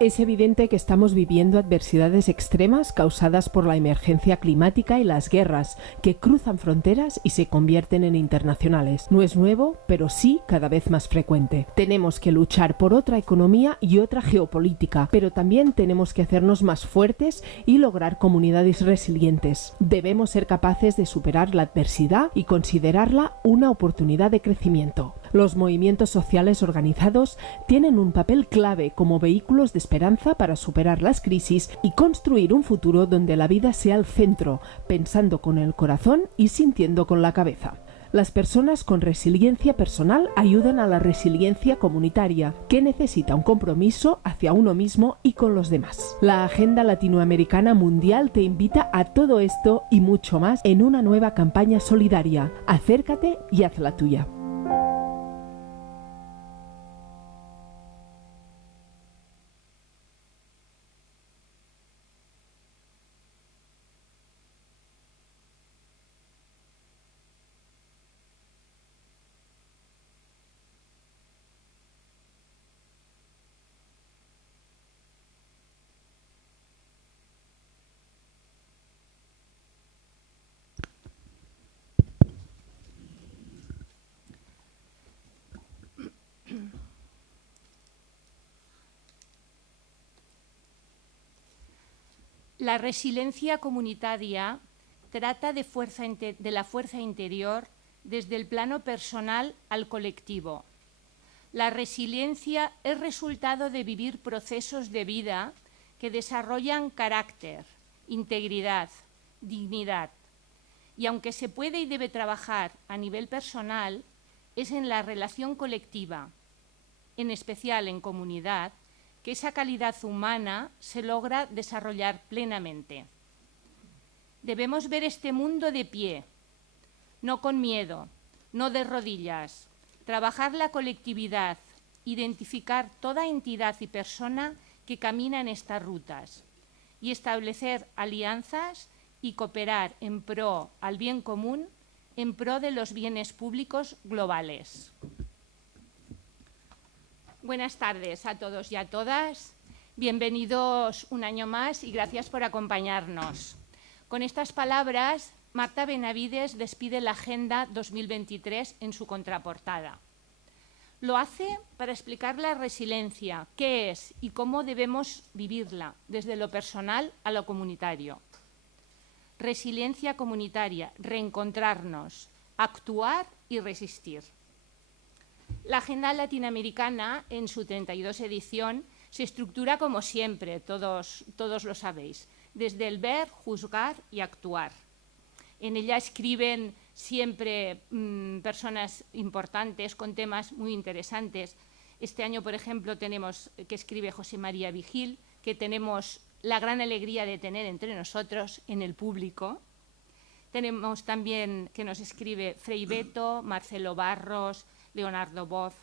Es evidente que estamos viviendo adversidades extremas causadas por la emergencia climática y las guerras, que cruzan fronteras y se convierten en internacionales. No es nuevo, pero sí cada vez más frecuente. Tenemos que luchar por otra economía y otra geopolítica, pero también tenemos que hacernos más fuertes y lograr comunidades resilientes. Debemos ser capaces de superar la adversidad y considerarla una oportunidad de crecimiento. Los movimientos sociales organizados tienen un papel clave como vehículos de esperanza para superar las crisis y construir un futuro donde la vida sea el centro, pensando con el corazón y sintiendo con la cabeza. Las personas con resiliencia personal ayudan a la resiliencia comunitaria, que necesita un compromiso hacia uno mismo y con los demás. La Agenda Latinoamericana Mundial te invita a todo esto y mucho más en una nueva campaña solidaria. Acércate y haz la tuya. La resiliencia comunitaria trata de la fuerza interior desde el plano personal al colectivo. La resiliencia es resultado de vivir procesos de vida que desarrollan carácter, integridad, dignidad. Y aunque se puede y debe trabajar a nivel personal, es en la relación colectiva, en especial en comunidad, que esa calidad humana se logra desarrollar plenamente. Debemos ver este mundo de pie, no con miedo, no de rodillas, trabajar la colectividad, identificar toda entidad y persona que camina en estas rutas y establecer alianzas y cooperar en pro al bien común, en pro de los bienes públicos globales. Buenas tardes a todos y a todas. Bienvenidos un año más y gracias por acompañarnos. Con estas palabras, Marta Benavides despide la Agenda 2023 en su contraportada. Lo hace para explicar la resiliencia, qué es y cómo debemos vivirla, desde lo personal a lo comunitario. Resiliencia comunitaria, reencontrarnos, actuar y resistir. La Agenda Latinoamericana, en su 32 edición, se estructura como siempre, todos lo sabéis, desde el ver, juzgar y actuar. En ella escriben siempre personas importantes con temas muy interesantes. Este año, por ejemplo, tenemos que escribe José María Vigil, que tenemos la gran alegría de tener entre nosotros en el público. Tenemos también que nos escribe Frei Beto, Marcelo Barros, Leonardo Boz.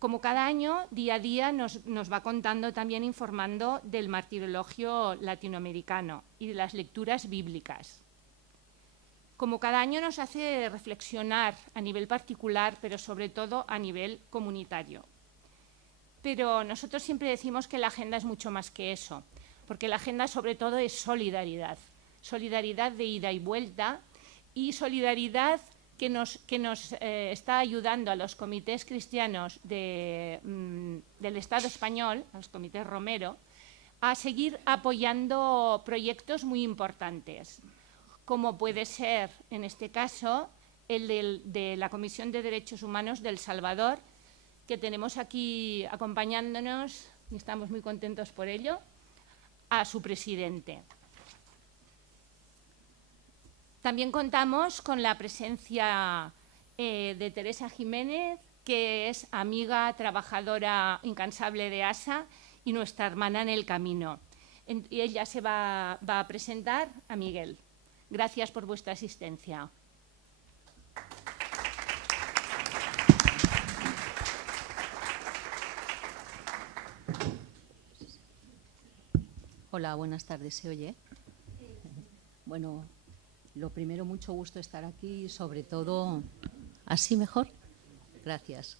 Como cada año, día a día nos va contando, también informando del martirologio latinoamericano y de las lecturas bíblicas. Como cada año nos hace reflexionar a nivel particular, pero sobre todo a nivel comunitario. Pero nosotros siempre decimos que la agenda es mucho más que eso, porque la agenda sobre todo es solidaridad. Solidaridad de ida y vuelta y solidaridad que nos está ayudando a los comités cristianos del Estado español, a los comités Romero, a seguir apoyando proyectos muy importantes, como puede ser, en este caso, el de la Comisión de Derechos Humanos del Salvador, que tenemos aquí acompañándonos, y estamos muy contentos por ello, a su presidente. También contamos con la presencia de Teresa Jiménez, que es amiga, trabajadora incansable de ASA y nuestra hermana en el camino. Y ella se va a presentar a Miguel. Gracias por vuestra asistencia. Hola, buenas tardes. ¿Se oye? Bueno, lo primero, mucho gusto estar aquí y sobre todo... ¿Así mejor? Gracias.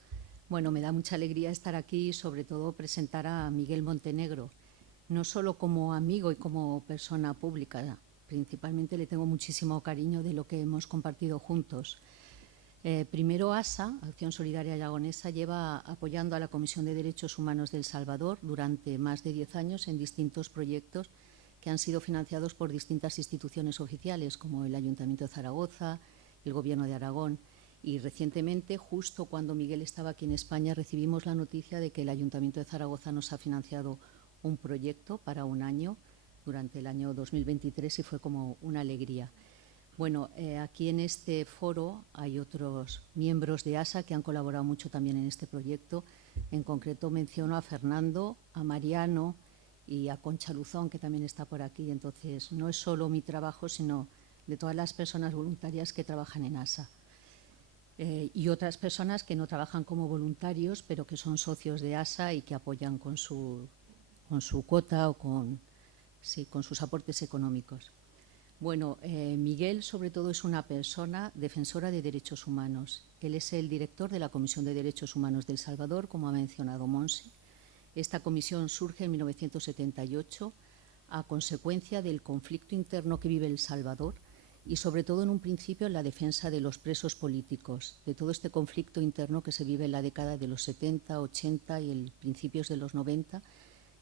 Bueno, me da mucha alegría estar aquí y sobre todo presentar a Miguel Montenegro, no solo como amigo y como persona pública, principalmente le tengo muchísimo cariño de lo que hemos compartido juntos. Primero, ASA, Acción Solidaria Aragonesa, lleva apoyando a la Comisión de Derechos Humanos de El Salvador durante más de 10 años en distintos proyectos que han sido financiados por distintas instituciones oficiales, como el Ayuntamiento de Zaragoza, el Gobierno de Aragón. Y recientemente, justo cuando Miguel estaba aquí en España, recibimos la noticia de que el Ayuntamiento de Zaragoza nos ha financiado un proyecto para un año, durante el año 2023, y fue como una alegría. Bueno, aquí en este foro hay otros miembros de ASA que han colaborado mucho también en este proyecto. En concreto menciono a Fernando, a Mariano y a Concha Luzón, que también está por aquí. Entonces, no es solo mi trabajo, sino de todas las personas voluntarias que trabajan en ASA. Y otras personas que no trabajan como voluntarios, pero que son socios de ASA y que apoyan con su cuota o con sus aportes económicos. Bueno, Miguel sobre todo es una persona defensora de derechos humanos. Él es el director de la Comisión de Derechos Humanos de El Salvador, como ha mencionado Monse. Esta comisión surge en 1978 a consecuencia del conflicto interno que vive El Salvador y sobre todo en un principio en la defensa de los presos políticos, de todo este conflicto interno que se vive en la década de los 70, 80 y principios de los 90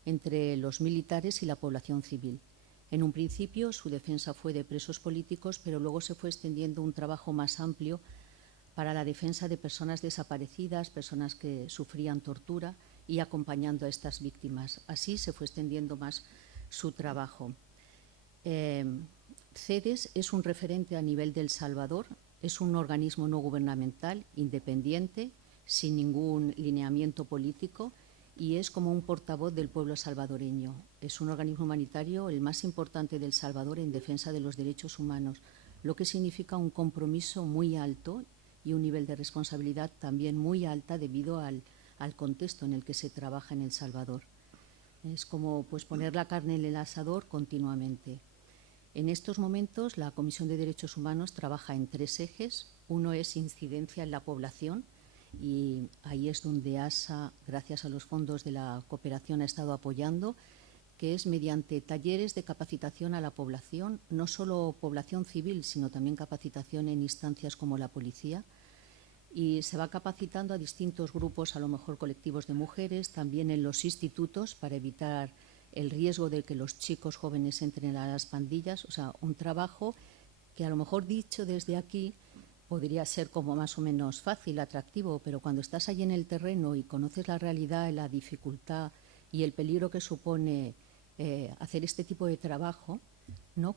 entre los militares y la población civil. En un principio su defensa fue de presos políticos, pero luego se fue extendiendo un trabajo más amplio para la defensa de personas desaparecidas, personas que sufrían tortura y acompañando a estas víctimas. Así se fue extendiendo más su trabajo. CEDES es un referente a nivel de El Salvador, es un organismo no gubernamental, independiente, sin ningún lineamiento político, y es como un portavoz del pueblo salvadoreño. Es un organismo humanitario, el más importante de El Salvador en defensa de los derechos humanos, lo que significa un compromiso muy alto y un nivel de responsabilidad también muy alta debido al contexto en el que se trabaja en El Salvador. Es como pues, poner la carne en el asador continuamente. En estos momentos la Comisión de Derechos Humanos trabaja en 3 ejes. Uno es incidencia en la población, y ahí es donde ASA, gracias a los fondos de la cooperación, ha estado apoyando, que es mediante talleres de capacitación a la población, no solo población civil, sino también capacitación en instancias como la policía. Y se va capacitando a distintos grupos, a lo mejor colectivos de mujeres, también en los institutos para evitar el riesgo de que los chicos jóvenes entren a las pandillas. O sea, un trabajo que a lo mejor dicho desde aquí podría ser como más o menos fácil, atractivo, pero cuando estás allí en el terreno y conoces la realidad, la dificultad y el peligro que supone hacer este tipo de trabajo, ¿no?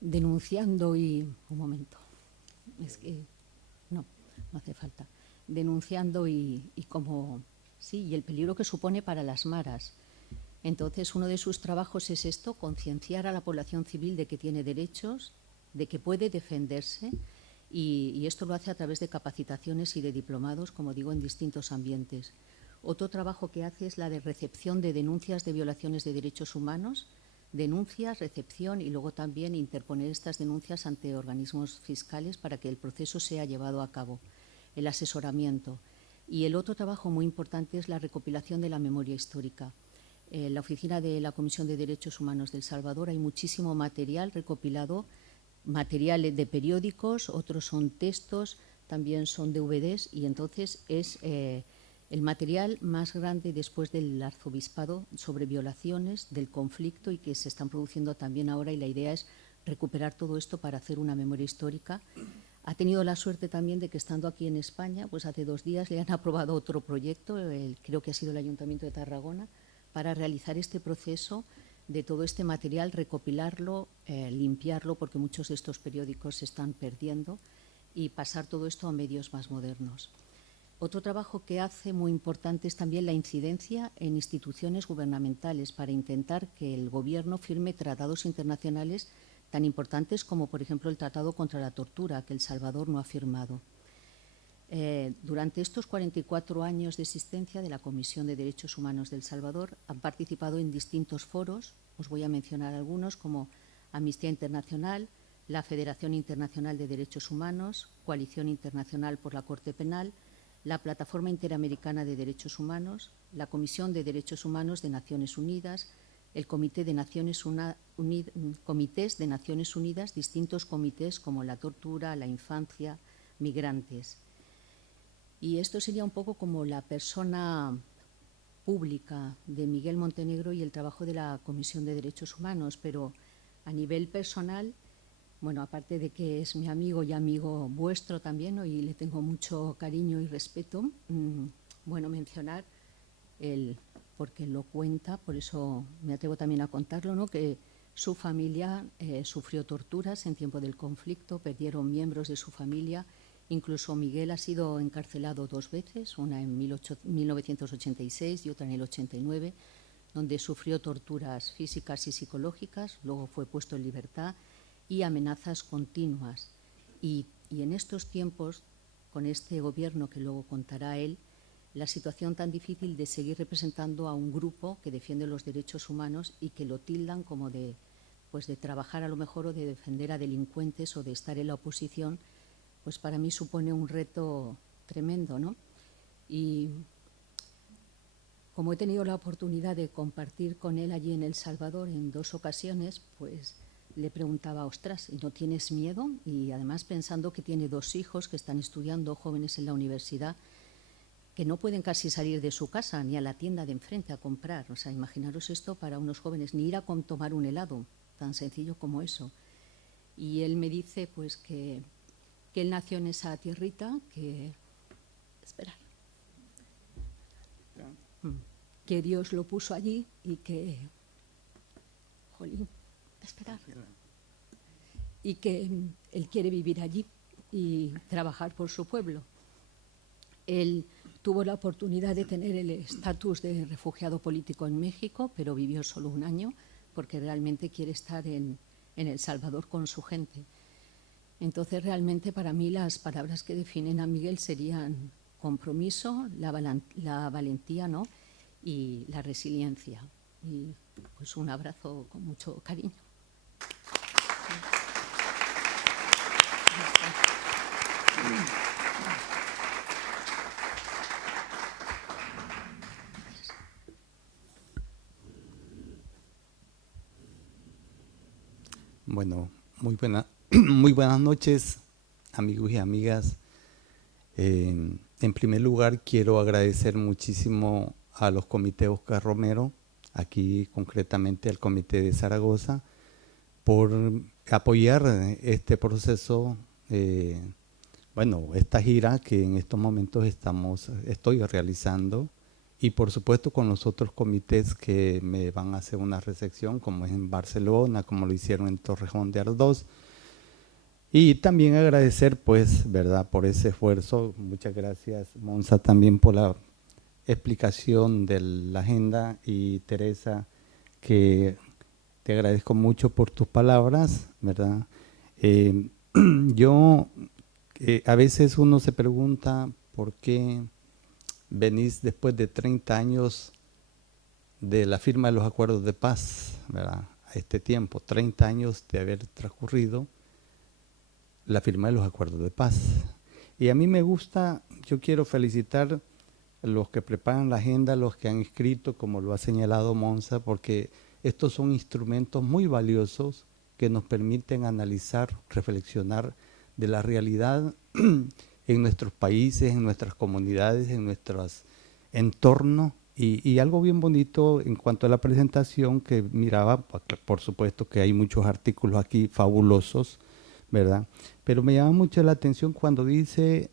Denunciando y... Un momento, es que no hace falta. Denunciando y como... Sí, y el peligro que supone para las maras. Entonces, uno de sus trabajos es esto, concienciar a la población civil de que tiene derechos, de que puede defenderse, y esto lo hace a través de capacitaciones y de diplomados, como digo, en distintos ambientes. Otro trabajo que hace es la de recepción de denuncias de violaciones de derechos humanos, denuncias, recepción y luego también interponer estas denuncias ante organismos fiscales para que el proceso sea llevado a cabo, el asesoramiento. Y el otro trabajo muy importante es la recopilación de la memoria histórica. En la oficina de la Comisión de Derechos Humanos de El Salvador hay muchísimo material recopilado, materiales de periódicos, otros son textos, también son DVDs, y entonces es el material más grande después del arzobispado sobre violaciones, del conflicto, y que se están produciendo también ahora, y la idea es recuperar todo esto para hacer una memoria histórica. Ha tenido la suerte también de que estando aquí en España, pues hace 2 días le han aprobado otro proyecto, creo que ha sido el Ayuntamiento de Tarragona, para realizar este proceso de todo este material, recopilarlo, limpiarlo, porque muchos de estos periódicos se están perdiendo, y pasar todo esto a medios más modernos. Otro trabajo que hace muy importante es también la incidencia en instituciones gubernamentales para intentar que el Gobierno firme tratados internacionales tan importantes como, por ejemplo, el Tratado contra la Tortura, que El Salvador no ha firmado. Durante estos 44 años de existencia de la Comisión de Derechos Humanos de El Salvador han participado en distintos foros, os voy a mencionar algunos, como Amnistía Internacional, la Federación Internacional de Derechos Humanos, Coalición Internacional por la Corte Penal, la Plataforma Interamericana de Derechos Humanos, la Comisión de Derechos Humanos de Naciones Unidas, el Comité de Comités de Naciones Unidas, distintos comités como la tortura, la infancia, migrantes. Y esto sería un poco como la persona pública de Miguel Montenegro y el trabajo de la Comisión de Derechos Humanos, pero a nivel personal, bueno, aparte de que es mi amigo y amigo vuestro también, ¿no? Y le tengo mucho cariño y respeto, bueno, mencionar porque lo cuenta, por eso me atrevo también a contarlo, ¿no? Que su familia sufrió torturas en tiempo del conflicto, perdieron miembros de su familia, incluso Miguel ha sido encarcelado 2 veces, una en 1986 y otra en el 89, donde sufrió torturas físicas y psicológicas, luego fue puesto en libertad y amenazas continuas. Y en estos tiempos, con este gobierno que luego contará él, la situación tan difícil de seguir representando a un grupo que defiende los derechos humanos y que lo tildan como de trabajar a lo mejor o de defender a delincuentes o de estar en la oposición, pues para mí supone un reto tremendo, ¿no? Y como he tenido la oportunidad de compartir con él allí en El Salvador en 2 ocasiones, pues le preguntaba, ostras, ¿y no tienes miedo? Y además pensando que tiene 2 hijos que están estudiando, jóvenes en la universidad, que no pueden casi salir de su casa ni a la tienda de enfrente a comprar. O sea, imaginaros esto para unos jóvenes, ni ir a tomar un helado, tan sencillo como eso. Y él me dice pues que él nació en esa tierrita, que Dios lo puso allí y que, y que él quiere vivir allí y trabajar por su pueblo. Él tuvo la oportunidad de tener el estatus de refugiado político en México, pero vivió solo 1 año porque realmente quiere estar en El Salvador con su gente. Entonces, realmente para mí las palabras que definen a Miguel serían compromiso, la valentía, ¿no? Y la resiliencia. Y pues un abrazo con mucho cariño. Bueno, muy buenas noches, amigos y amigas. En primer lugar, quiero agradecer muchísimo a los comités Oscar Romero, aquí concretamente al Comité de Zaragoza, por apoyar este proceso, esta gira que en estos momentos estoy realizando, y por supuesto con los otros comités que me van a hacer una recepción, como es en Barcelona, como lo hicieron en Torrejón de Ardoz. Y también agradecer, pues, ¿verdad?, por ese esfuerzo. Muchas gracias, Monza, también por la explicación de la agenda, y Teresa, que te agradezco mucho por tus palabras, ¿verdad? A veces uno se pregunta por qué venís después de 30 años de la firma de los acuerdos de paz, ¿verdad? A este tiempo, 30 años de haber transcurrido la firma de los acuerdos de paz. Y a mí me gusta, yo quiero felicitar a los que preparan la agenda, los que han escrito, como lo ha señalado Monza, porque estos son instrumentos muy valiosos que nos permiten analizar, reflexionar de la realidad en nuestros países, en nuestras comunidades, en nuestros entornos. Y algo bien bonito en cuanto a la presentación que miraba, por supuesto que hay muchos artículos aquí fabulosos, ¿verdad? Pero me llama mucho la atención cuando dice,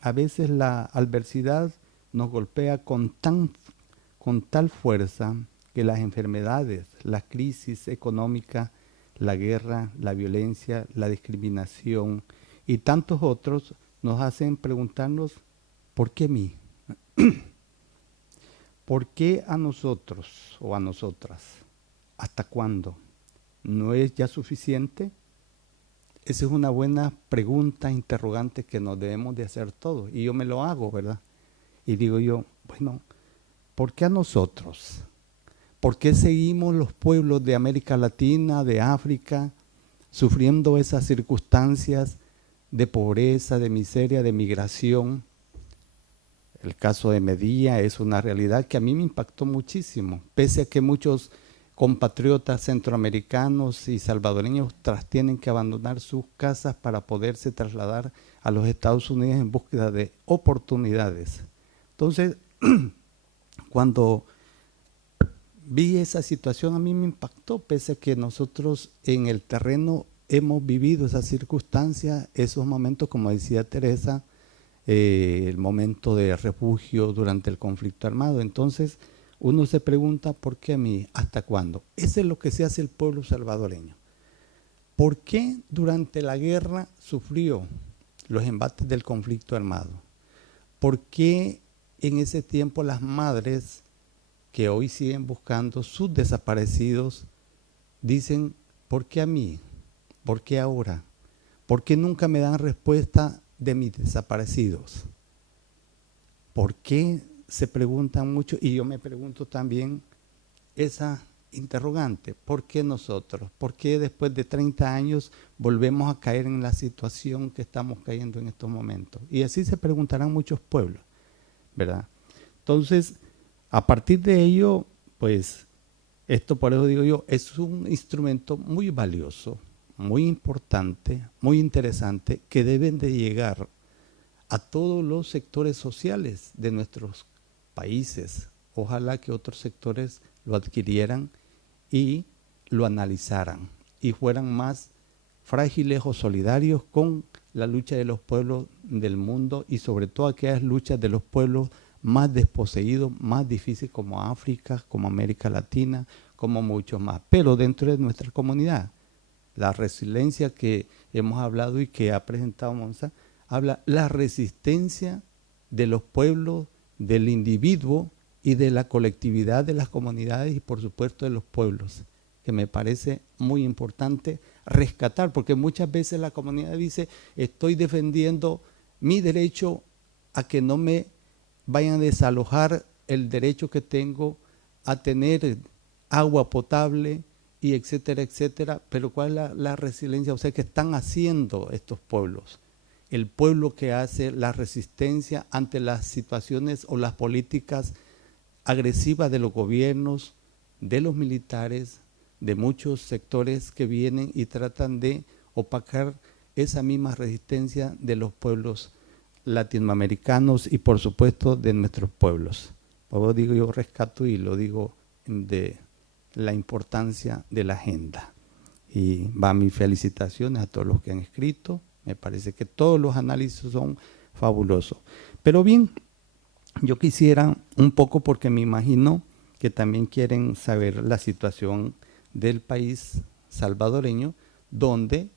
a veces la adversidad nos golpea con tal fuerza que las enfermedades, la crisis económica, la guerra, la violencia, la discriminación y tantos otros nos hacen preguntarnos, ¿por qué a mí? ¿Por qué a nosotros o a nosotras? ¿Hasta cuándo? ¿No es ya suficiente? Esa es una buena pregunta, interrogante que nos debemos de hacer todos. Y yo me lo hago, ¿verdad? Y digo yo, bueno, ¿por qué a nosotros? ¿Por qué seguimos los pueblos de América Latina, de África, sufriendo esas circunstancias de pobreza, de miseria, de migración? El caso de Medilla es una realidad que a mí me impactó muchísimo, pese a que muchos compatriotas centroamericanos y salvadoreños tienen que abandonar sus casas para poderse trasladar a los Estados Unidos en búsqueda de oportunidades. Entonces, cuando vi esa situación a mí me impactó, pese a que nosotros en el terreno hemos vivido esas circunstancias, esos momentos, como decía Teresa, el momento de refugio durante el conflicto armado. Entonces, uno se pregunta, ¿por qué a mí? ¿Hasta cuándo? Eso es lo que se hace el pueblo salvadoreño. ¿Por qué durante la guerra sufrió los embates del conflicto armado? ¿Por qué en ese tiempo las madres que hoy siguen buscando sus desaparecidos dicen, ¿por qué a mí? ¿Por qué ahora? ¿Por qué nunca me dan respuesta de mis desaparecidos? ¿Por qué? Se preguntan mucho, y yo me pregunto también esa interrogante, ¿por qué nosotros? ¿Por qué después de 30 años volvemos a caer en la situación que estamos cayendo en estos momentos? Y así se preguntarán muchos pueblos, ¿verdad? Entonces, a partir de ello, pues, esto por eso digo yo, es un instrumento muy valioso, muy importante, muy interesante, que deben de llegar a todos los sectores sociales de nuestros países. Ojalá que otros sectores lo adquirieran y lo analizaran y fueran más frágiles o solidarios con la lucha de los pueblos del mundo y sobre todo aquellas luchas de los pueblos más desposeídos, más difíciles como África, como América Latina, como muchos más, pero dentro de nuestra comunidad. La resiliencia que hemos hablado y que ha presentado Monza, habla la resistencia de los pueblos, del individuo y de la colectividad de las comunidades y por supuesto de los pueblos, que me parece muy importante rescatar, porque muchas veces la comunidad dice, estoy defendiendo mi derecho a que no me vayan a desalojar el derecho que tengo a tener agua potable y etcétera, etcétera, pero ¿cuál es la resiliencia? O sea, ¿qué están haciendo estos pueblos? El pueblo que hace la resistencia ante las situaciones o las políticas agresivas de los gobiernos, de los militares, de muchos sectores que vienen y tratan de opacar esa misma resistencia de los pueblos latinoamericanos y por supuesto de nuestros pueblos. Por eso digo yo rescato y lo digo de la importancia de la agenda. Y va mis felicitaciones a todos los que han escrito. Me parece que todos los análisis son fabulosos. Pero bien, yo quisiera un poco, porque me imagino que también quieren saber la situación del país salvadoreño, donde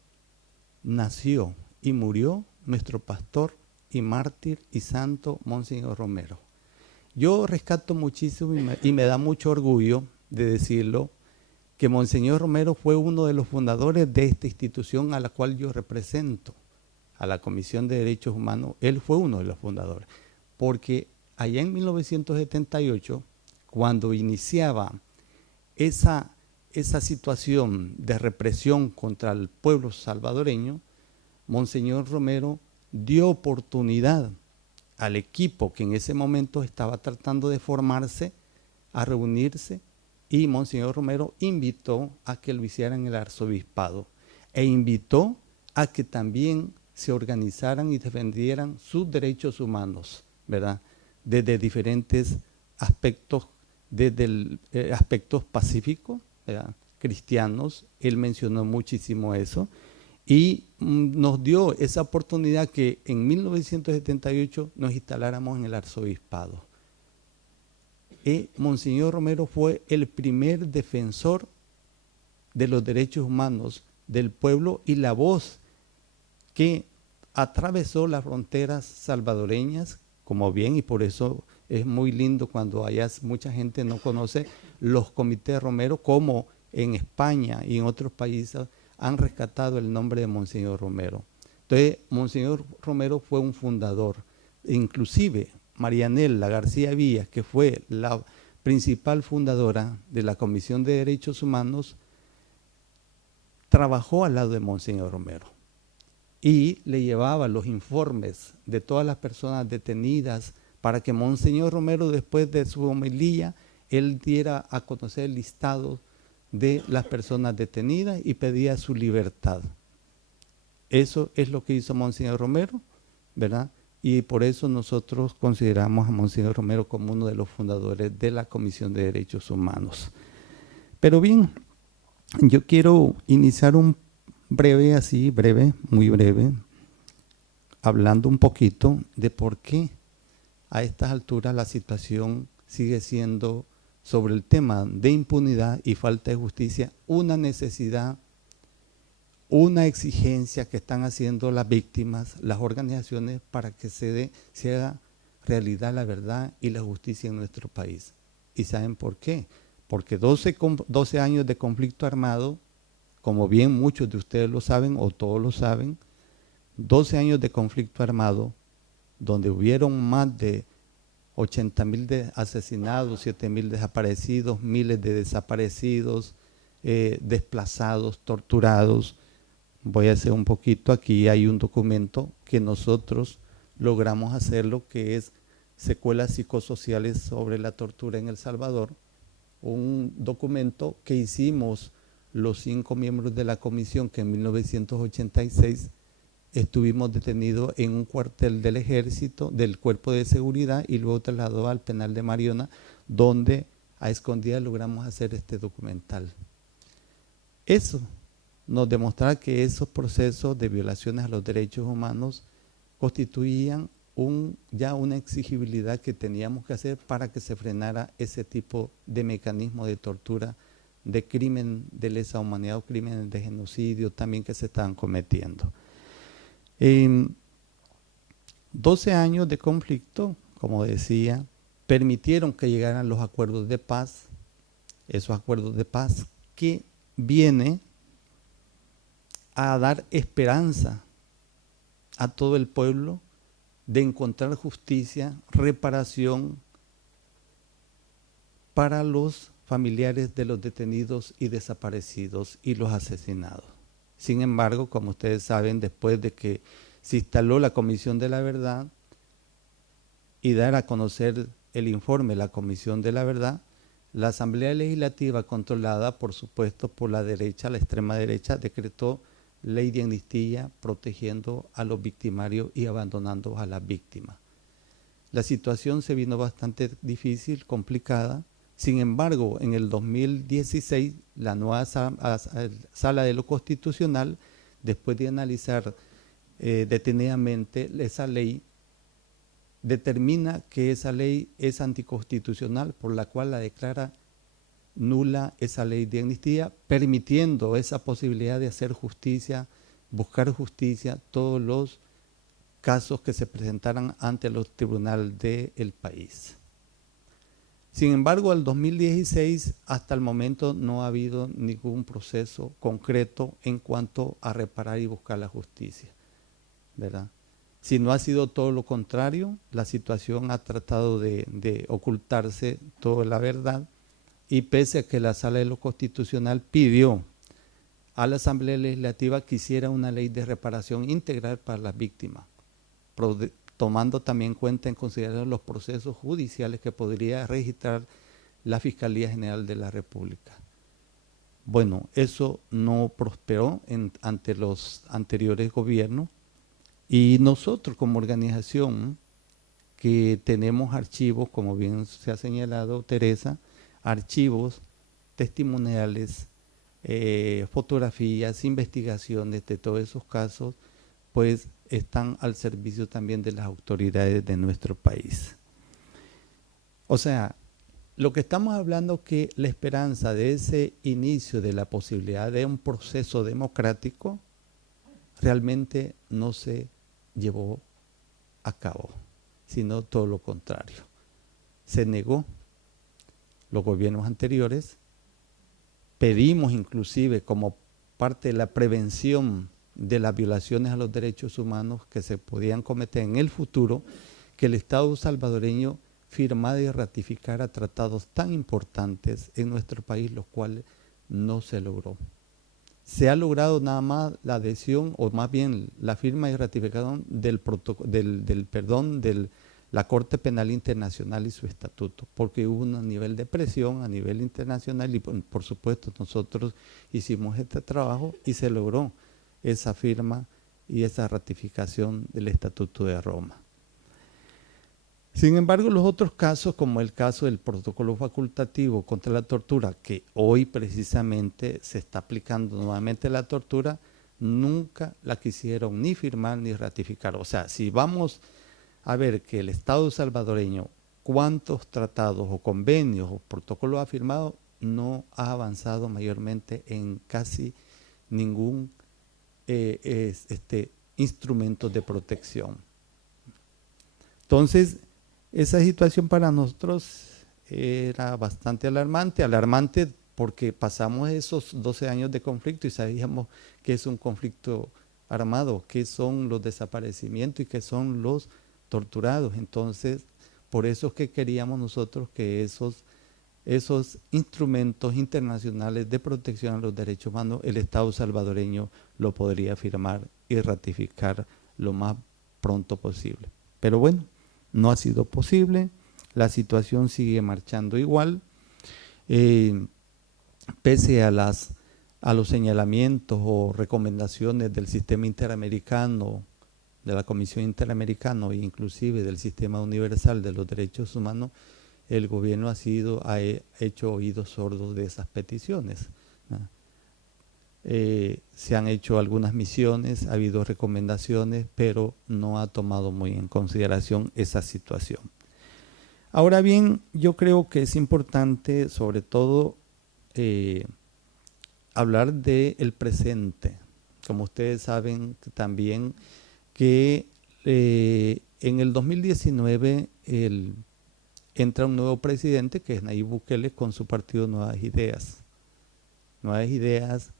nació y murió nuestro pastor y mártir y santo Monseñor Romero. Yo rescato muchísimo y me da mucho orgullo de decirlo, que Monseñor Romero fue uno de los fundadores de esta institución a la cual yo represento, a la Comisión de Derechos Humanos. Él fue uno de los fundadores, porque allá en 1978, cuando iniciaba esa situación de represión contra el pueblo salvadoreño, Monseñor Romero dio oportunidad al equipo que en ese momento estaba tratando de formarse a reunirse, y Monseñor Romero invitó a que lo hicieran en el arzobispado e invitó a que también se organizaran y defendieran sus derechos humanos, ¿verdad? Desde diferentes aspectos, desde aspectos pacíficos, ¿verdad? Cristianos. Él mencionó muchísimo eso y nos dio esa oportunidad que en 1978 nos instaláramos en el arzobispado. Monseñor Romero fue el primer defensor de los derechos humanos del pueblo y la voz que atravesó las fronteras salvadoreñas, como bien, y por eso es muy lindo cuando mucha gente no conoce los comités Romero, como en España y en otros países han rescatado el nombre de Monseñor Romero. Entonces, Monseñor Romero fue un fundador, inclusive Marianela García Villa, que fue la principal fundadora de la Comisión de Derechos Humanos, trabajó al lado de Monseñor Romero y le llevaba los informes de todas las personas detenidas, para que Monseñor Romero, después de su homilía, él diera a conocer el listado de las personas detenidas y pedía su libertad. Eso es lo que hizo Monseñor Romero, ¿verdad? Y por eso nosotros consideramos a Monseñor Romero como uno de los fundadores de la Comisión de Derechos Humanos. Pero bien, yo quiero iniciar un muy breve, hablando un poquito de por qué a estas alturas la situación sigue siendo, sobre el tema de impunidad y falta de justicia, una necesidad, una exigencia que están haciendo las víctimas, las organizaciones, para que se haga realidad la verdad y la justicia en nuestro país. ¿Y saben por qué? Porque 12 años de conflicto armado, como bien muchos de ustedes lo saben o todos lo saben, 12 años de conflicto armado, donde hubieron más de 80,000 asesinados, 7,000 desaparecidos, miles de desaparecidos, desplazados, torturados. Voy a hacer un poquito, aquí hay un documento que nosotros logramos hacerlo, que es Secuelas psicosociales sobre la tortura en El Salvador, un documento que hicimos los 5 miembros de la comisión, que en 1986 estuvimos detenidos en un cuartel del ejército, del cuerpo de seguridad, y luego trasladado al penal de Mariona, donde a escondidas logramos hacer este documental. Eso nos demostraba que esos procesos de violaciones a los derechos humanos constituían ya una exigibilidad que teníamos que hacer para que se frenara ese tipo de mecanismo de tortura, de crimen de lesa humanidad o crímenes de genocidio también que se estaban cometiendo. 12 años de conflicto, como decía, permitieron que llegaran los acuerdos de paz, esos acuerdos de paz que viene a dar esperanza a todo el pueblo de encontrar justicia, reparación para los familiares de los detenidos y desaparecidos y los asesinados. Sin embargo, como ustedes saben, después de que se instaló la Comisión de la Verdad y dar a conocer el informe de la Comisión de la Verdad, la Asamblea Legislativa, controlada por supuesto por la derecha, la extrema derecha, decretó ley de amnistía protegiendo a los victimarios y abandonando a las víctimas. La situación se vino bastante difícil, complicada. Sin embargo, en el 2016, la nueva Sala de lo Constitucional, después de analizar detenidamente esa ley, determina que esa ley es anticonstitucional, por la cual la declara nula esa ley de amnistía, permitiendo esa posibilidad de hacer justicia, buscar justicia, todos los casos que se presentaran ante los tribunales del país. Sin embargo, al 2016, hasta el momento no ha habido ningún proceso concreto en cuanto a reparar y buscar la justicia, ¿verdad? Si no ha sido todo lo contrario, la situación ha tratado de ocultarse toda la verdad, y pese a que la Sala de lo Constitucional pidió a la Asamblea Legislativa que hiciera una ley de reparación integral para las víctimas, tomando también en cuenta, en consideración los procesos judiciales que podría registrar la Fiscalía General de la República. Bueno, eso no prosperó ante los anteriores gobiernos, y nosotros como organización que tenemos archivos, como bien se ha señalado Teresa, archivos testimoniales, fotografías, investigaciones de todos esos casos, pues están al servicio también de las autoridades de nuestro país. O sea, lo que estamos hablando es que la esperanza de ese inicio de la posibilidad de un proceso democrático realmente no se llevó a cabo, sino todo lo contrario. Se negó. Los gobiernos anteriores, pedimos inclusive como parte de la prevención de las violaciones a los derechos humanos que se podían cometer en el futuro, que el Estado salvadoreño firmara y ratificara tratados tan importantes en nuestro país, los cuales no se logró. Se ha logrado nada más la adhesión, o más bien la firma y ratificación del perdón de la Corte Penal Internacional y su estatuto, porque hubo un nivel de presión a nivel internacional y por supuesto nosotros hicimos este trabajo y se logró esa firma y esa ratificación del Estatuto de Roma. Sin embargo, los otros casos, como el caso del protocolo facultativo contra la tortura, que hoy precisamente se está aplicando nuevamente la tortura, nunca la quisieron ni firmar ni ratificar. O sea, si vamos a ver que el Estado salvadoreño, cuántos tratados o convenios o protocolos ha firmado, no ha avanzado mayormente en casi ningún instrumento de protección. Entonces, esa situación para nosotros era bastante alarmante porque pasamos esos 12 años de conflicto y sabíamos que es un conflicto armado, que son los desaparecimientos y que son los torturados. Entonces, por eso es que queríamos nosotros que esos instrumentos internacionales de protección a los derechos humanos, el Estado salvadoreño lo podría firmar y ratificar lo más pronto posible. Pero bueno, no ha sido posible, la situación sigue marchando igual, pese a los señalamientos o recomendaciones del sistema interamericano, de la Comisión Interamericana e inclusive del Sistema Universal de los Derechos Humanos, el gobierno ha hecho oídos sordos de esas peticiones, ¿no? Se han hecho algunas misiones, ha habido recomendaciones, pero no ha tomado muy en consideración esa situación. Ahora bien, yo creo que es importante, sobre todo, hablar del presente. Como ustedes saben también que en el 2019 entra un nuevo presidente, que es Nayib Bukele, con su partido Nuevas Ideas. Nuevas Ideas,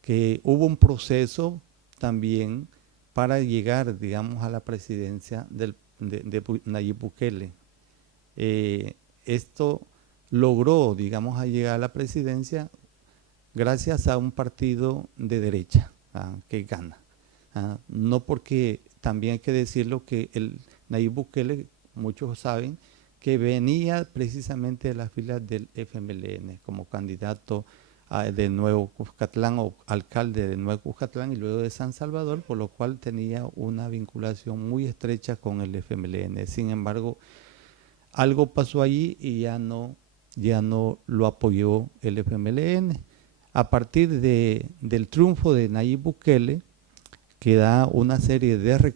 que hubo un proceso también para llegar, digamos, a la presidencia de Nayib Bukele. Esto logró, digamos, a llegar a la presidencia gracias a un partido de derecha que gana. No porque, también hay que decirlo, que el Nayib Bukele, muchos saben, que venía precisamente de las filas del FMLN como candidato de Nuevo Cuscatlán o alcalde de Nuevo Cuscatlán y luego de San Salvador, por lo cual tenía una vinculación muy estrecha con el FMLN. Sin embargo, algo pasó allí y ya no lo apoyó el FMLN. A partir del triunfo de Nayib Bukele, que da una serie de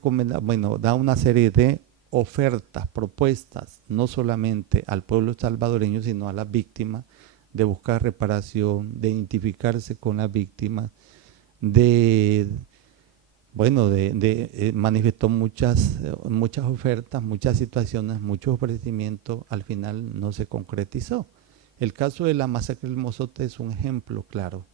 da una serie de ofertas, propuestas, no solamente al pueblo salvadoreño, sino a las víctimas, de buscar reparación, de identificarse con las víctimas, manifestó muchas ofertas, muchas situaciones, muchos ofrecimientos, al final no se concretizó. El caso de la masacre del Mozote es un ejemplo claro.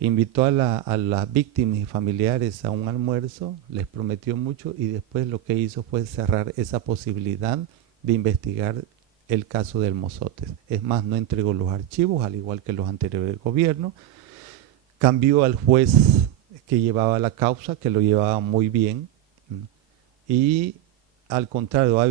Invitó a las víctimas y familiares a un almuerzo, les prometió mucho y después lo que hizo fue cerrar esa posibilidad de investigar el caso del Mozote. Es más, no entregó los archivos, al igual que los anteriores gobiernos. Cambió al juez que llevaba la causa, que lo llevaba muy bien, y al contrario, ha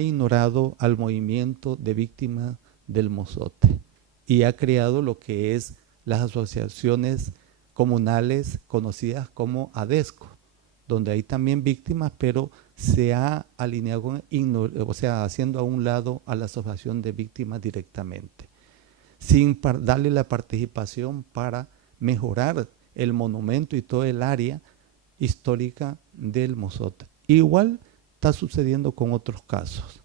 ignorado al movimiento de víctimas del Mozote y ha creado lo que es las asociaciones comunales conocidas como ADESCO, donde hay también víctimas, pero se ha alineado, haciendo a un lado a la asociación de víctimas directamente, sin darle la participación para mejorar el monumento y todo el área histórica del Mozote. Igual está sucediendo con otros casos.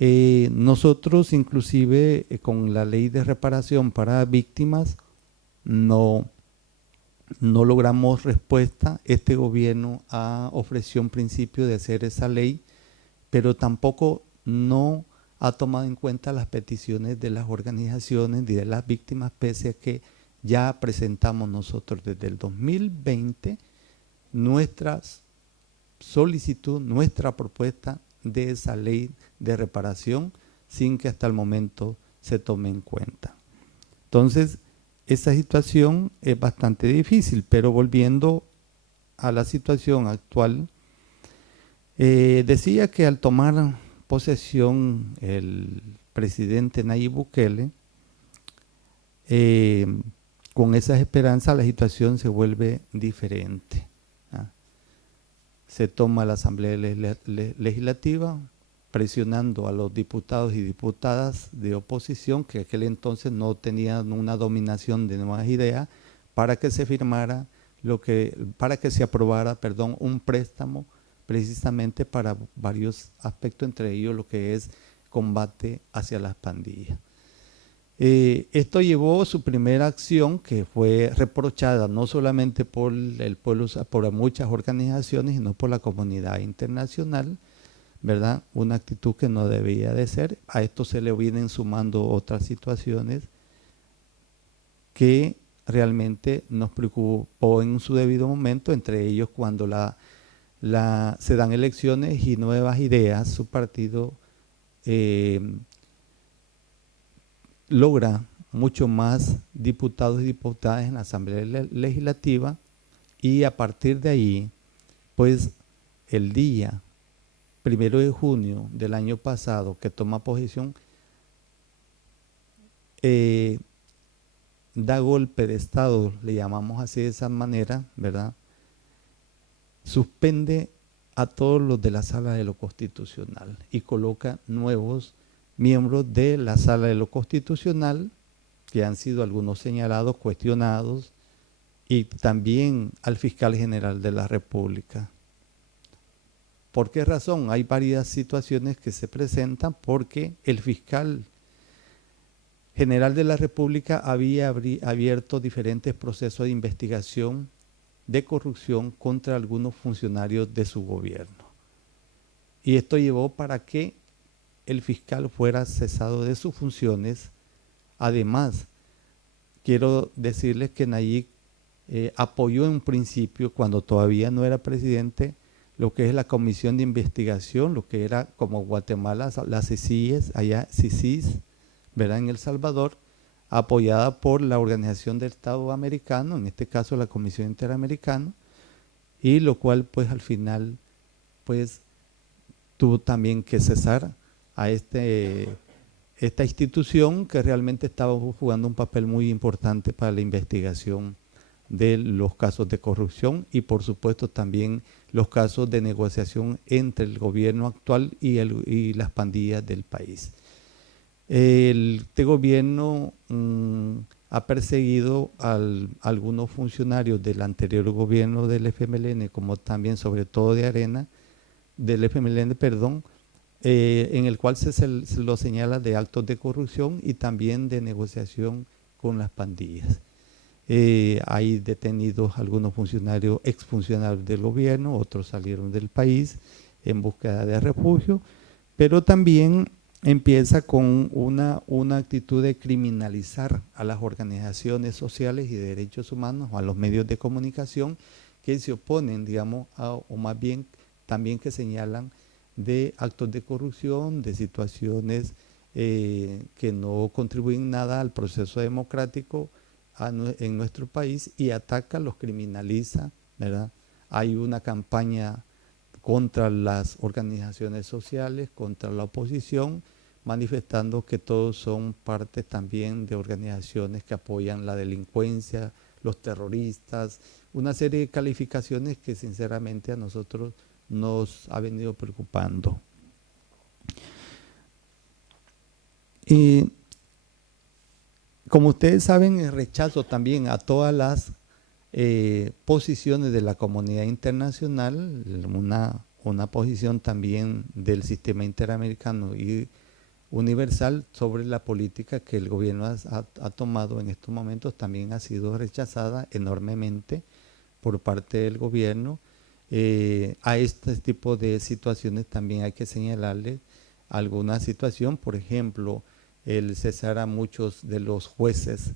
Nosotros inclusive con la ley de reparación para víctimas no logramos respuesta. Este gobierno ofreció un principio de hacer esa ley, pero tampoco no ha tomado en cuenta las peticiones de las organizaciones y de las víctimas, pese a que ya presentamos nosotros desde el 2020 nuestra solicitud, nuestra propuesta de esa ley de reparación sin que hasta el momento se tome en cuenta. Entonces, esa situación es bastante difícil, pero volviendo a la situación actual, Decía que al tomar posesión el presidente Nayib Bukele, con esas esperanzas la situación se vuelve diferente. Se toma la Asamblea Legislativa presionando a los diputados y diputadas de oposición, que aquel entonces no tenían una dominación de nuevas ideas, para que se firmara para que se aprobara, un préstamo precisamente para varios aspectos, entre ellos lo que es combate hacia las pandillas. Esto llevó su primera acción, que fue reprochada no solamente por el pueblo, por muchas organizaciones, sino por la comunidad internacional, ¿verdad? Una actitud que no debía de ser. A esto se le vienen sumando otras situaciones que realmente nos preocupó en su debido momento, entre ellos cuando se dan elecciones y nuevas ideas, su partido logra mucho más diputados y diputadas en la Asamblea Legislativa, y a partir de ahí, pues el día 1 de junio del año pasado que toma posesión, da golpe de Estado, le llamamos así de esa manera, ¿verdad? Suspende a todos los de la Sala de lo Constitucional y coloca nuevos miembros de la Sala de lo Constitucional, que han sido algunos señalados, cuestionados, y también al fiscal general de la República. ¿Por qué razón? Hay varias situaciones que se presentan porque el fiscal general de la República había abierto diferentes procesos de investigación de corrupción contra algunos funcionarios de su gobierno. Y esto llevó para que el fiscal fuera cesado de sus funciones. Además, quiero decirles que Nayib apoyó en principio, cuando todavía no era presidente, lo que es la comisión de investigación, lo que era como Guatemala, las CICIS, allá CICIS, ¿verdad? En El Salvador, apoyada por la Organización del Estado Americano, en este caso la Comisión Interamericana, y lo cual pues al final pues tuvo también que cesar a esta institución que realmente estaba jugando un papel muy importante para la investigación de los casos de corrupción y por supuesto también los casos de negociación entre el gobierno actual y las pandillas del país. Este gobierno ha perseguido a algunos funcionarios del anterior gobierno del FMLN, como también sobre todo de Arena, del FMLN, perdón, en el cual se lo señala de actos de corrupción y también de negociación con las pandillas. Hay detenidos algunos funcionarios, exfuncionarios del gobierno, otros salieron del país en búsqueda de refugio, pero también empieza con una actitud de criminalizar a las organizaciones sociales y de derechos humanos, a los medios de comunicación que se oponen, digamos, o más bien también que señalan de actos de corrupción, de situaciones que no contribuyen nada al proceso democrático en nuestro país y ataca, los criminaliza, ¿verdad? Hay una campaña contra las organizaciones sociales, contra la oposición, manifestando que todos son parte también de organizaciones que apoyan la delincuencia, los terroristas, una serie de calificaciones que sinceramente a nosotros nos ha venido preocupando. Y como ustedes saben, el rechazo también a todas las posiciones de la comunidad internacional, una posición también del sistema interamericano y universal sobre la política que el gobierno ha tomado en estos momentos, también ha sido rechazada enormemente por parte del gobierno. A este tipo de situaciones también hay que señalarle alguna situación, por ejemplo, el cesar a muchos de los jueces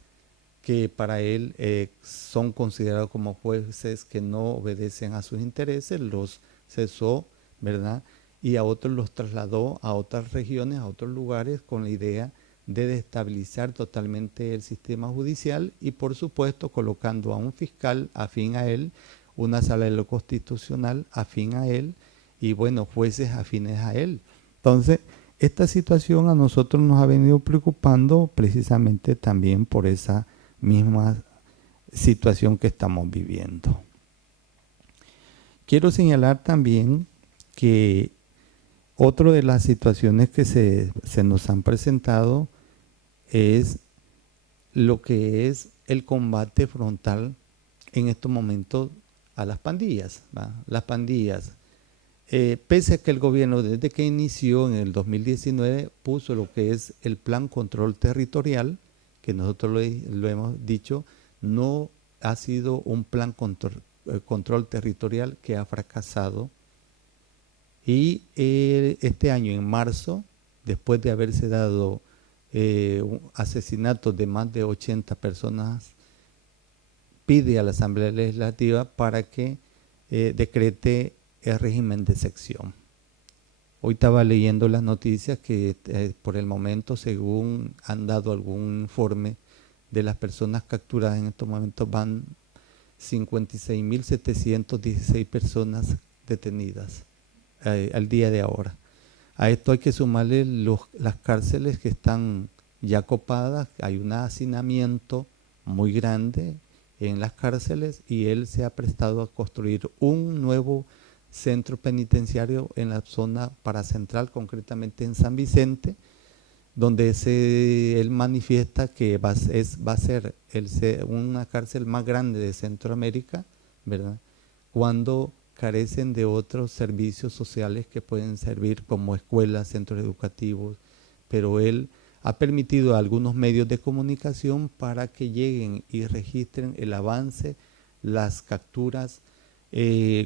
que para él son considerados como jueces que no obedecen a sus intereses, los cesó, ¿verdad? Y a otros los trasladó a otras regiones, a otros lugares, con la idea de destabilizar totalmente el sistema judicial y por supuesto colocando a un fiscal afín a él, una sala de lo constitucional afín a él, y bueno, jueces afines a él. Entonces, esta situación a nosotros nos ha venido preocupando precisamente también por esa misma situación que estamos viviendo. Quiero señalar también que otra de las situaciones que se nos han presentado es lo que es el combate frontal en estos momentos a las pandillas, ¿va? Las pandillas, pese a que el gobierno desde que inició en el 2019 puso lo que es el plan control territorial, que nosotros lo hemos dicho, no ha sido un plan control territorial, que ha fracasado. Y este año, en marzo, después de haberse dado asesinatos de más de 80 personas, pide a la Asamblea Legislativa para que decrete el régimen de sección. Hoy estaba leyendo las noticias que por el momento, según han dado algún informe de las personas capturadas en estos momentos, van 56.716 personas detenidas al día de ahora. A esto hay que sumarle las cárceles que están ya copadas. Hay un hacinamiento muy grande en las cárceles y él se ha prestado a construir un nuevo centro penitenciario en la zona paracentral, concretamente en San Vicente, donde él manifiesta que va a ser una cárcel más grande de Centroamérica, ¿verdad?, cuando carecen de otros servicios sociales que pueden servir como escuelas, centros educativos, pero él ha permitido a algunos medios de comunicación para que lleguen y registren el avance, las capturas,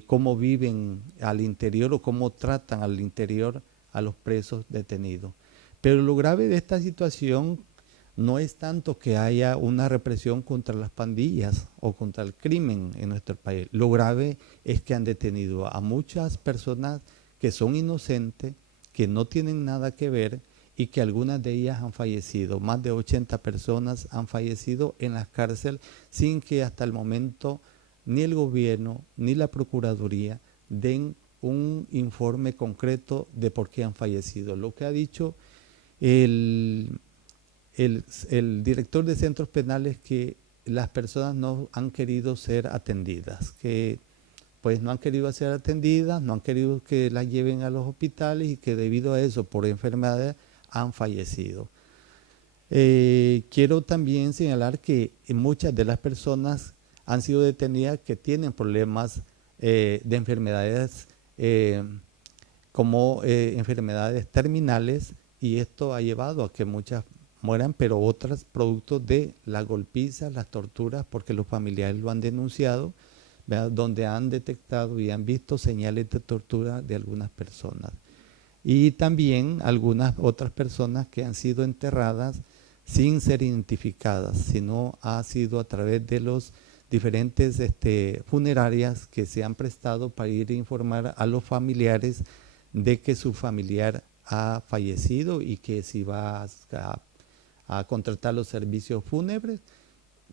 cómo viven al interior o cómo tratan al interior a los presos detenidos. Pero lo grave de esta situación no es tanto que haya una represión contra las pandillas o contra el crimen en nuestro país. Lo grave es que han detenido a muchas personas que son inocentes, que no tienen nada que ver y que algunas de ellas han fallecido. Más de 80 personas han fallecido en las cárceles sin que hasta el momento ni el gobierno ni la Procuraduría den un informe concreto de por qué han fallecido. Lo que ha dicho el director de centros penales, que las personas no han querido ser atendidas, que pues no han querido ser atendidas, no han querido que las lleven a los hospitales y que debido a eso, por enfermedades, han fallecido. Quiero también señalar que muchas de las personas han sido detenidas que tienen problemas de enfermedades como enfermedades terminales, y esto ha llevado a que muchas mueran, pero otras producto de las golpizas, las torturas, porque los familiares lo han denunciado, ¿verdad?, donde han detectado y han visto señales de tortura de algunas personas. Y también algunas otras personas que han sido enterradas sin ser identificadas, sino ha sido a través de los diferentes funerarias que se han prestado para ir a informar a los familiares de que su familiar ha fallecido y que se va a contratar los servicios fúnebres,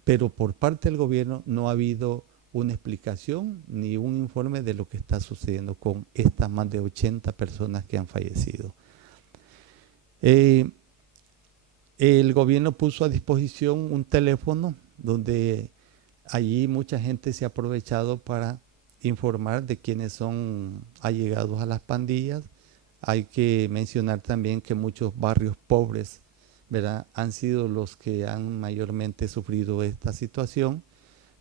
pero por parte del gobierno no ha habido una explicación ni un informe de lo que está sucediendo con estas más de 80 personas que han fallecido. El gobierno puso a disposición un teléfono donde allí mucha gente se ha aprovechado para informar de quiénes son allegados a las pandillas. Hay que mencionar también que muchos barrios pobres, ¿verdad?, han sido los que han mayormente sufrido esta situación.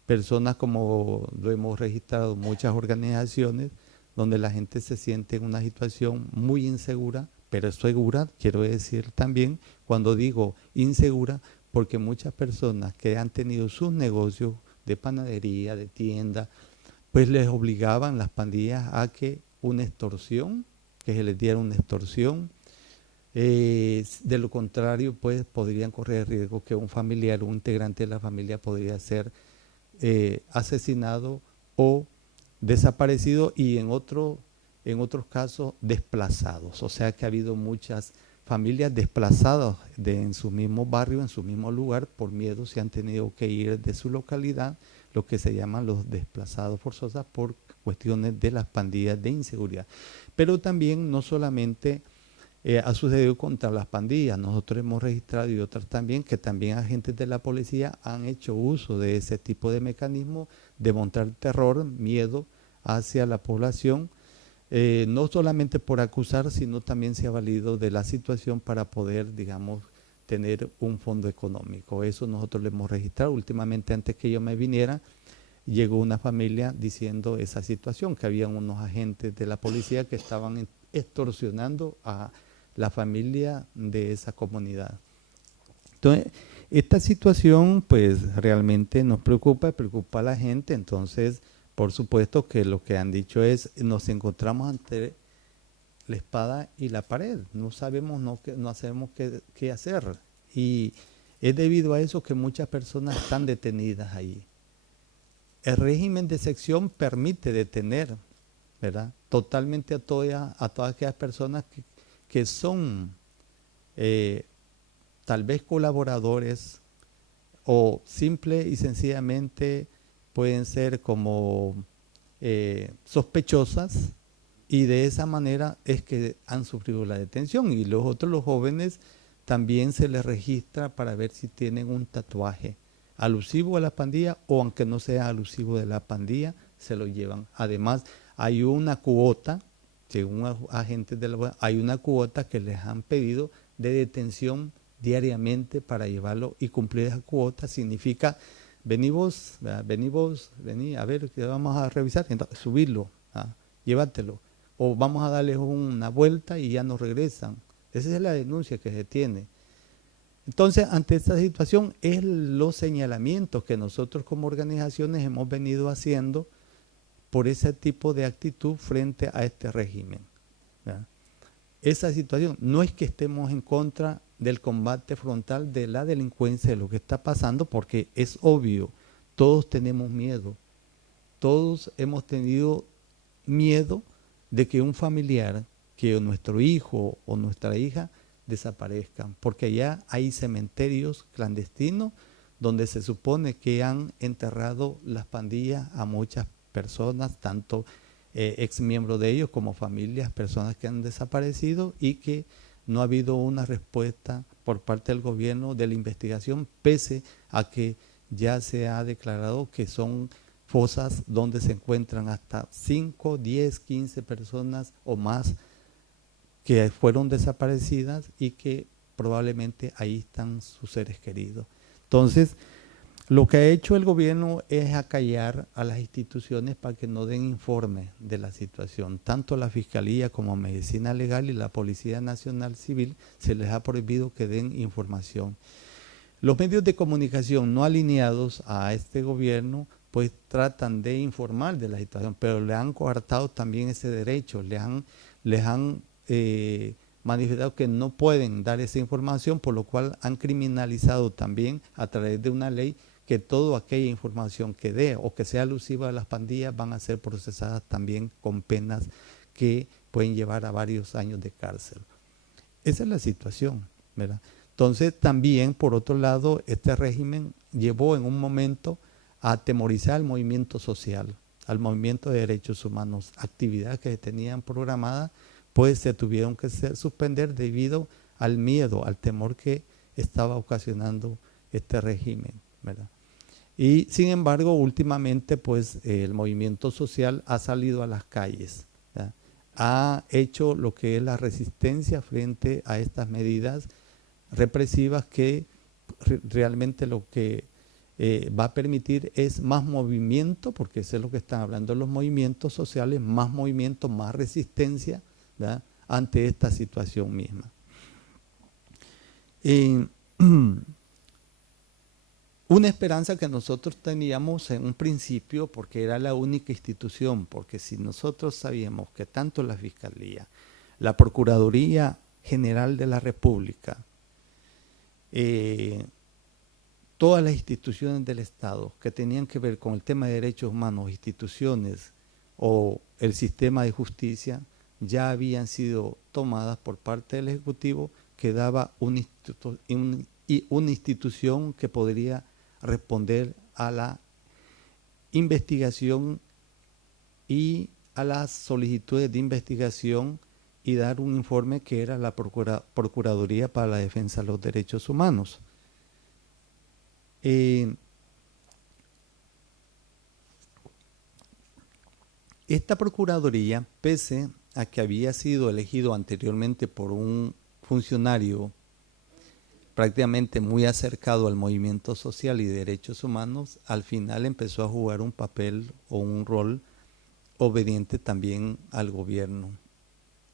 Personas, como lo hemos registrado, muchas organizaciones donde la gente se siente en una situación muy insegura, pero segura, quiero decir también, cuando digo insegura, porque muchas personas que han tenido sus negocios de panadería, de tienda, pues les obligaban las pandillas a que una extorsión, que se les diera una extorsión. De lo contrario, pues podrían correr el riesgo que un familiar, un integrante de la familia podría ser asesinado o desaparecido, y en otros casos desplazados. O sea que ha habido muchas familias desplazadas en su mismo barrio, en su mismo lugar, por miedo se han tenido que ir de su localidad, lo que se llaman los desplazados forzosos, por cuestiones de las pandillas de inseguridad. Pero también no solamente ha sucedido contra las pandillas, nosotros hemos registrado y otras también, que también agentes de la policía han hecho uso de ese tipo de mecanismo de montar terror, miedo hacia la población, no solamente por acusar, sino también se ha valido de la situación para poder, digamos, tener un fondo económico. Eso nosotros lo hemos registrado. Últimamente, antes que yo me viniera, llegó una familia diciendo esa situación, que habían unos agentes de la policía que estaban extorsionando a la familia de esa comunidad. Entonces, esta situación pues realmente nos preocupa a la gente. Entonces, por supuesto que lo que han dicho es, nos encontramos ante la espada y la pared, no sabemos qué hacer, y es debido a eso que muchas personas están detenidas ahí. El régimen de excepción permite detener, ¿verdad?, totalmente a todas aquellas personas que son tal vez colaboradores o simple y sencillamente pueden ser como sospechosas, y de esa manera es que han sufrido la detención. Y los jóvenes, también se les registra para ver si tienen un tatuaje alusivo a la pandilla, o aunque no sea alusivo de la pandilla, se lo llevan. Además, hay una cuota, según agentes de la, hay una cuota que les han pedido de detención diariamente para llevarlo, y cumplir esa cuota significa, vení, a ver, que vamos a revisar, entonces, subirlo, llévatelo, o vamos a darles una vuelta y ya no regresan. Esa es la denuncia que se tiene. Entonces, ante esta situación, es los señalamientos que nosotros como organizaciones hemos venido haciendo por ese tipo de actitud frente a este régimen, ¿verdad? Esa situación, no es que estemos en contra del combate frontal de la delincuencia, de lo que está pasando, porque es obvio, todos tenemos miedo, todos hemos tenido miedo de que un familiar, que nuestro hijo o nuestra hija desaparezcan, porque ya hay cementerios clandestinos donde se supone que han enterrado las pandillas a muchas personas, tanto ex miembros de ellos como familias, personas que han desaparecido, y que no ha habido una respuesta por parte del gobierno de la investigación, pese a que ya se ha declarado que son fosas donde se encuentran hasta 5, 10, 15 personas o más que fueron desaparecidas y que probablemente ahí están sus seres queridos. Entonces, lo que ha hecho el gobierno es acallar a las instituciones para que no den informe de la situación. Tanto la Fiscalía como Medicina Legal y la Policía Nacional Civil se les ha prohibido que den información. Los medios de comunicación no alineados a este gobierno pues tratan de informar de la situación, pero le han coartado también ese derecho, les han manifestado que no pueden dar esa información, por lo cual han criminalizado también a través de una ley que toda aquella información que dé o que sea alusiva a las pandillas van a ser procesadas también con penas que pueden llevar a varios años de cárcel. Esa es la situación, ¿verdad? Entonces también, por otro lado, este régimen llevó en un momento a atemorizar al movimiento social, al movimiento de derechos humanos. Actividades que tenían programadas, pues se tuvieron que suspender debido al miedo, al temor que estaba ocasionando este régimen, ¿verdad? Y sin embargo, últimamente, pues el movimiento social ha salido a las calles, ¿verdad? Ha hecho lo que es la resistencia frente a estas medidas represivas que realmente lo que va a permitir es más movimiento, porque eso es lo que están hablando los movimientos sociales, más movimiento, más resistencia, ¿verdad?, ante esta situación misma. Una esperanza que nosotros teníamos en un principio, porque era la única institución, porque si nosotros sabíamos que tanto la Fiscalía, la Procuraduría General de la República, todas las instituciones del Estado que tenían que ver con el tema de derechos humanos, instituciones o el sistema de justicia, ya habían sido tomadas por parte del Ejecutivo, que daba una institución que podría responder a la investigación y a las solicitudes de investigación y dar un informe que era la Procuraduría para la Defensa de los Derechos Humanos. Esta Procuraduría, pese a que había sido elegido anteriormente por un funcionario prácticamente muy acercado al movimiento social y derechos humanos, al final empezó a jugar un papel o un rol obediente también al gobierno.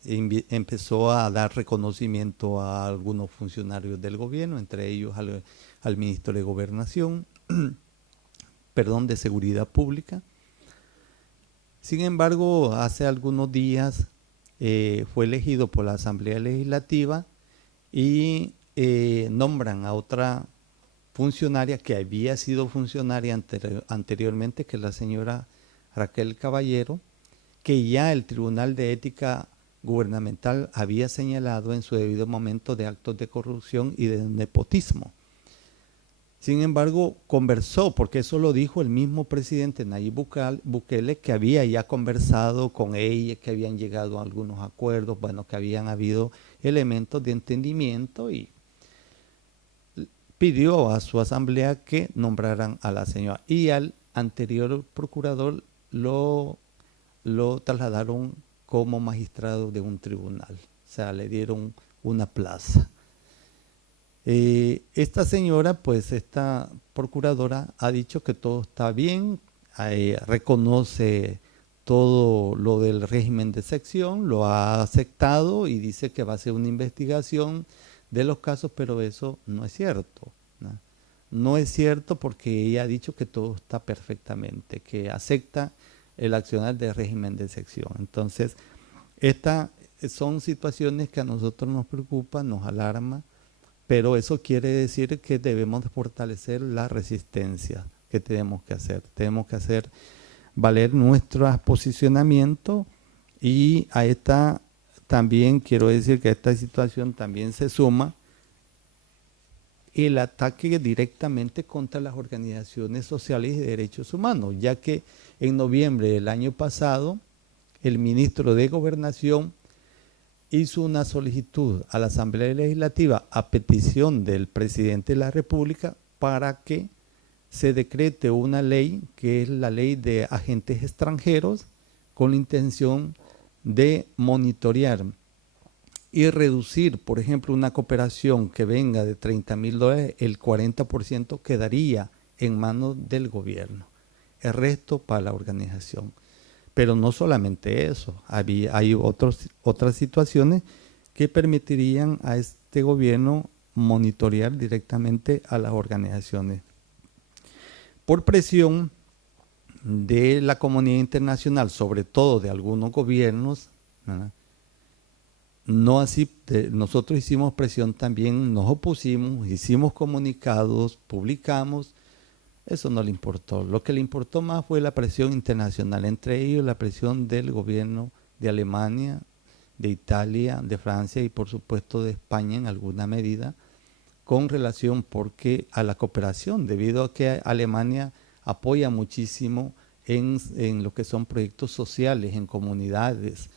Empezó a dar reconocimiento a algunos funcionarios del gobierno, entre ellos al ministro de Gobernación, de Seguridad Pública. Sin embargo, hace algunos días fue elegido por la Asamblea Legislativa y nombran a otra funcionaria que había sido funcionaria anteriormente, que es la señora Raquel Caballero, que ya el Tribunal de Ética Gubernamental había señalado en su debido momento de actos de corrupción y de nepotismo. Sin embargo, conversó, porque eso lo dijo el mismo presidente Nayib Bukele, que había ya conversado con ella, que habían llegado a algunos acuerdos, bueno, que habían habido elementos de entendimiento, y pidió a su asamblea que nombraran a la señora. Y al anterior procurador lo trasladaron como magistrado de un tribunal, o sea, le dieron una plaza. Esta señora, pues esta procuradora ha dicho que todo está bien, reconoce todo lo del régimen de sección, lo ha aceptado y dice que va a hacer una investigación de los casos, pero eso no es cierto, ¿no? No es cierto, porque ella ha dicho que todo está perfectamente, que acepta el accionar del régimen de sección. Entonces, estas son situaciones que a nosotros nos preocupan, nos alarma, pero eso quiere decir que debemos fortalecer la resistencia que tenemos que hacer. Tenemos que hacer valer nuestro posicionamiento, y a esta también quiero decir que a esta situación también se suma el ataque directamente contra las organizaciones sociales y de derechos humanos, ya que en noviembre del año pasado el ministro de Gobernación hizo una solicitud a la Asamblea Legislativa a petición del presidente de la República para que se decrete una ley, que es la ley de agentes extranjeros, con la intención de monitorear y reducir, por ejemplo, una cooperación que venga de $30,000, el 40% quedaría en manos del gobierno, el resto para la organización. Pero no solamente eso, hay otras situaciones que permitirían a este gobierno monitorear directamente a las organizaciones. Por presión de la comunidad internacional, sobre todo de algunos gobiernos, ¿verdad? No así, nosotros hicimos presión también, nos opusimos, hicimos comunicados, publicamos. Eso no le importó. Lo que le importó más fue la presión internacional, entre ellos la presión del gobierno de Alemania, de Italia, de Francia y por supuesto de España en alguna medida, con relación a la cooperación, debido a que Alemania apoya muchísimo en lo que son proyectos sociales, en comunidades.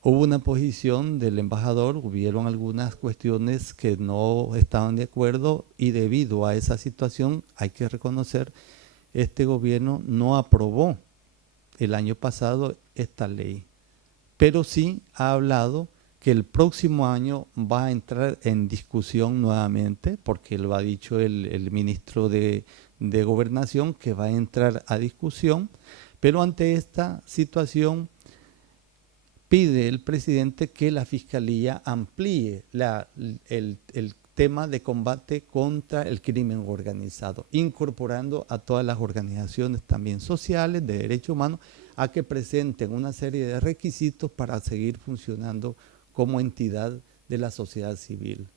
Hubo una posición del embajador, hubieron algunas cuestiones que no estaban de acuerdo, y debido a esa situación, hay que reconocer, este gobierno no aprobó el año pasado esta ley, pero sí ha hablado que el próximo año va a entrar en discusión nuevamente, porque lo ha dicho el ministro de Gobernación, que va a entrar a discusión, pero ante esta situación pide el presidente que la Fiscalía amplíe el tema de combate contra el crimen organizado, incorporando a todas las organizaciones también sociales de derechos humanos a que presenten una serie de requisitos para seguir funcionando como entidad de la sociedad civil.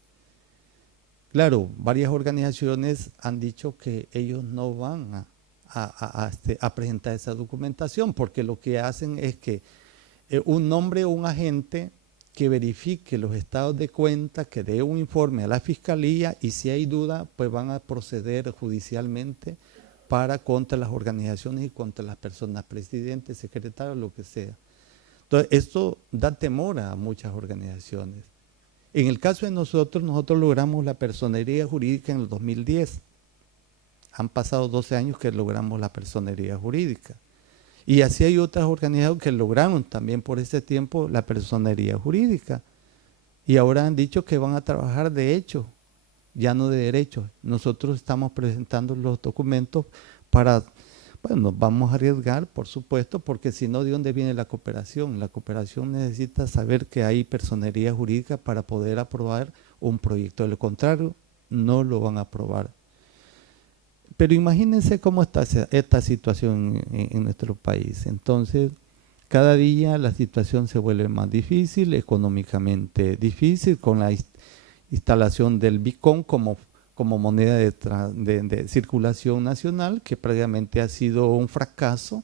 Claro, varias organizaciones han dicho que ellos no van a presentar esa documentación, porque lo que hacen es que un nombre o un agente que verifique los estados de cuenta, que dé un informe a la Fiscalía, y si hay duda, pues van a proceder judicialmente contra las organizaciones y contra las personas, presidentes, secretarios, lo que sea. Entonces, esto da temor a muchas organizaciones. En el caso de nosotros logramos la personería jurídica en el 2010. Han pasado 12 años que logramos la personería jurídica. Y así hay otras organizaciones que lograron también por ese tiempo la personería jurídica. Y ahora han dicho que van a trabajar de hecho, ya no de derecho. Nosotros estamos presentando los documentos para, bueno, nos vamos a arriesgar, por supuesto, porque si no, ¿de dónde viene la cooperación? La cooperación necesita saber que hay personería jurídica para poder aprobar un proyecto. De lo contrario, no lo van a aprobar. Pero imagínense cómo está esta situación en nuestro país. Entonces, cada día la situación se vuelve más difícil, económicamente difícil, con la instalación del Bitcoin como moneda de circulación nacional, que prácticamente ha sido un fracaso.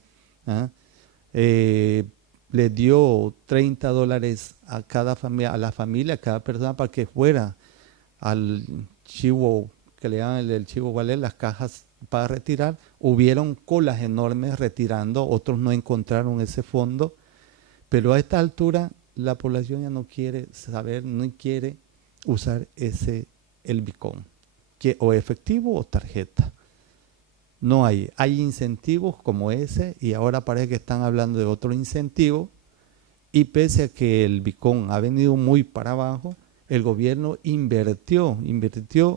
Le dio $30 a cada familia, a la familia, a cada persona, para que fuera al chivo, que le llaman el chivo valer, las cajas para retirar. Hubieron colas enormes retirando, otros no encontraron ese fondo, pero a esta altura la población ya no quiere saber, no quiere usar el Bitcoin, o efectivo o tarjeta. No hay incentivos como ese, y ahora parece que están hablando de otro incentivo, y pese a que el Bitcoin ha venido muy para abajo, el gobierno invirtió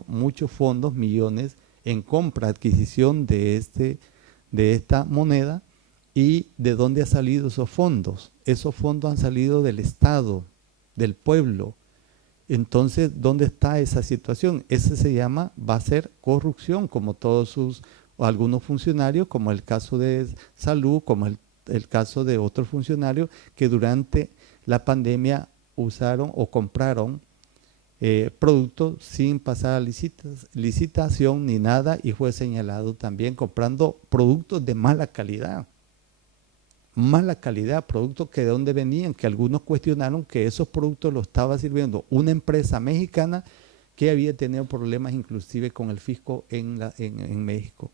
muchos fondos, millones, en compra, adquisición de esta moneda. ¿Y de dónde han salido esos fondos? Esos fondos han salido del Estado, del pueblo. Entonces, ¿dónde está esa situación? Ese va a ser corrupción, como algunos funcionarios, como el caso de salud, como el caso de otros funcionarios que durante la pandemia usaron o compraron productos sin pasar a licitación ni nada, y fue señalado también comprando productos de mala calidad, productos que de dónde venían, que algunos cuestionaron que esos productos los estaba sirviendo una empresa mexicana que había tenido problemas inclusive con el fisco en México.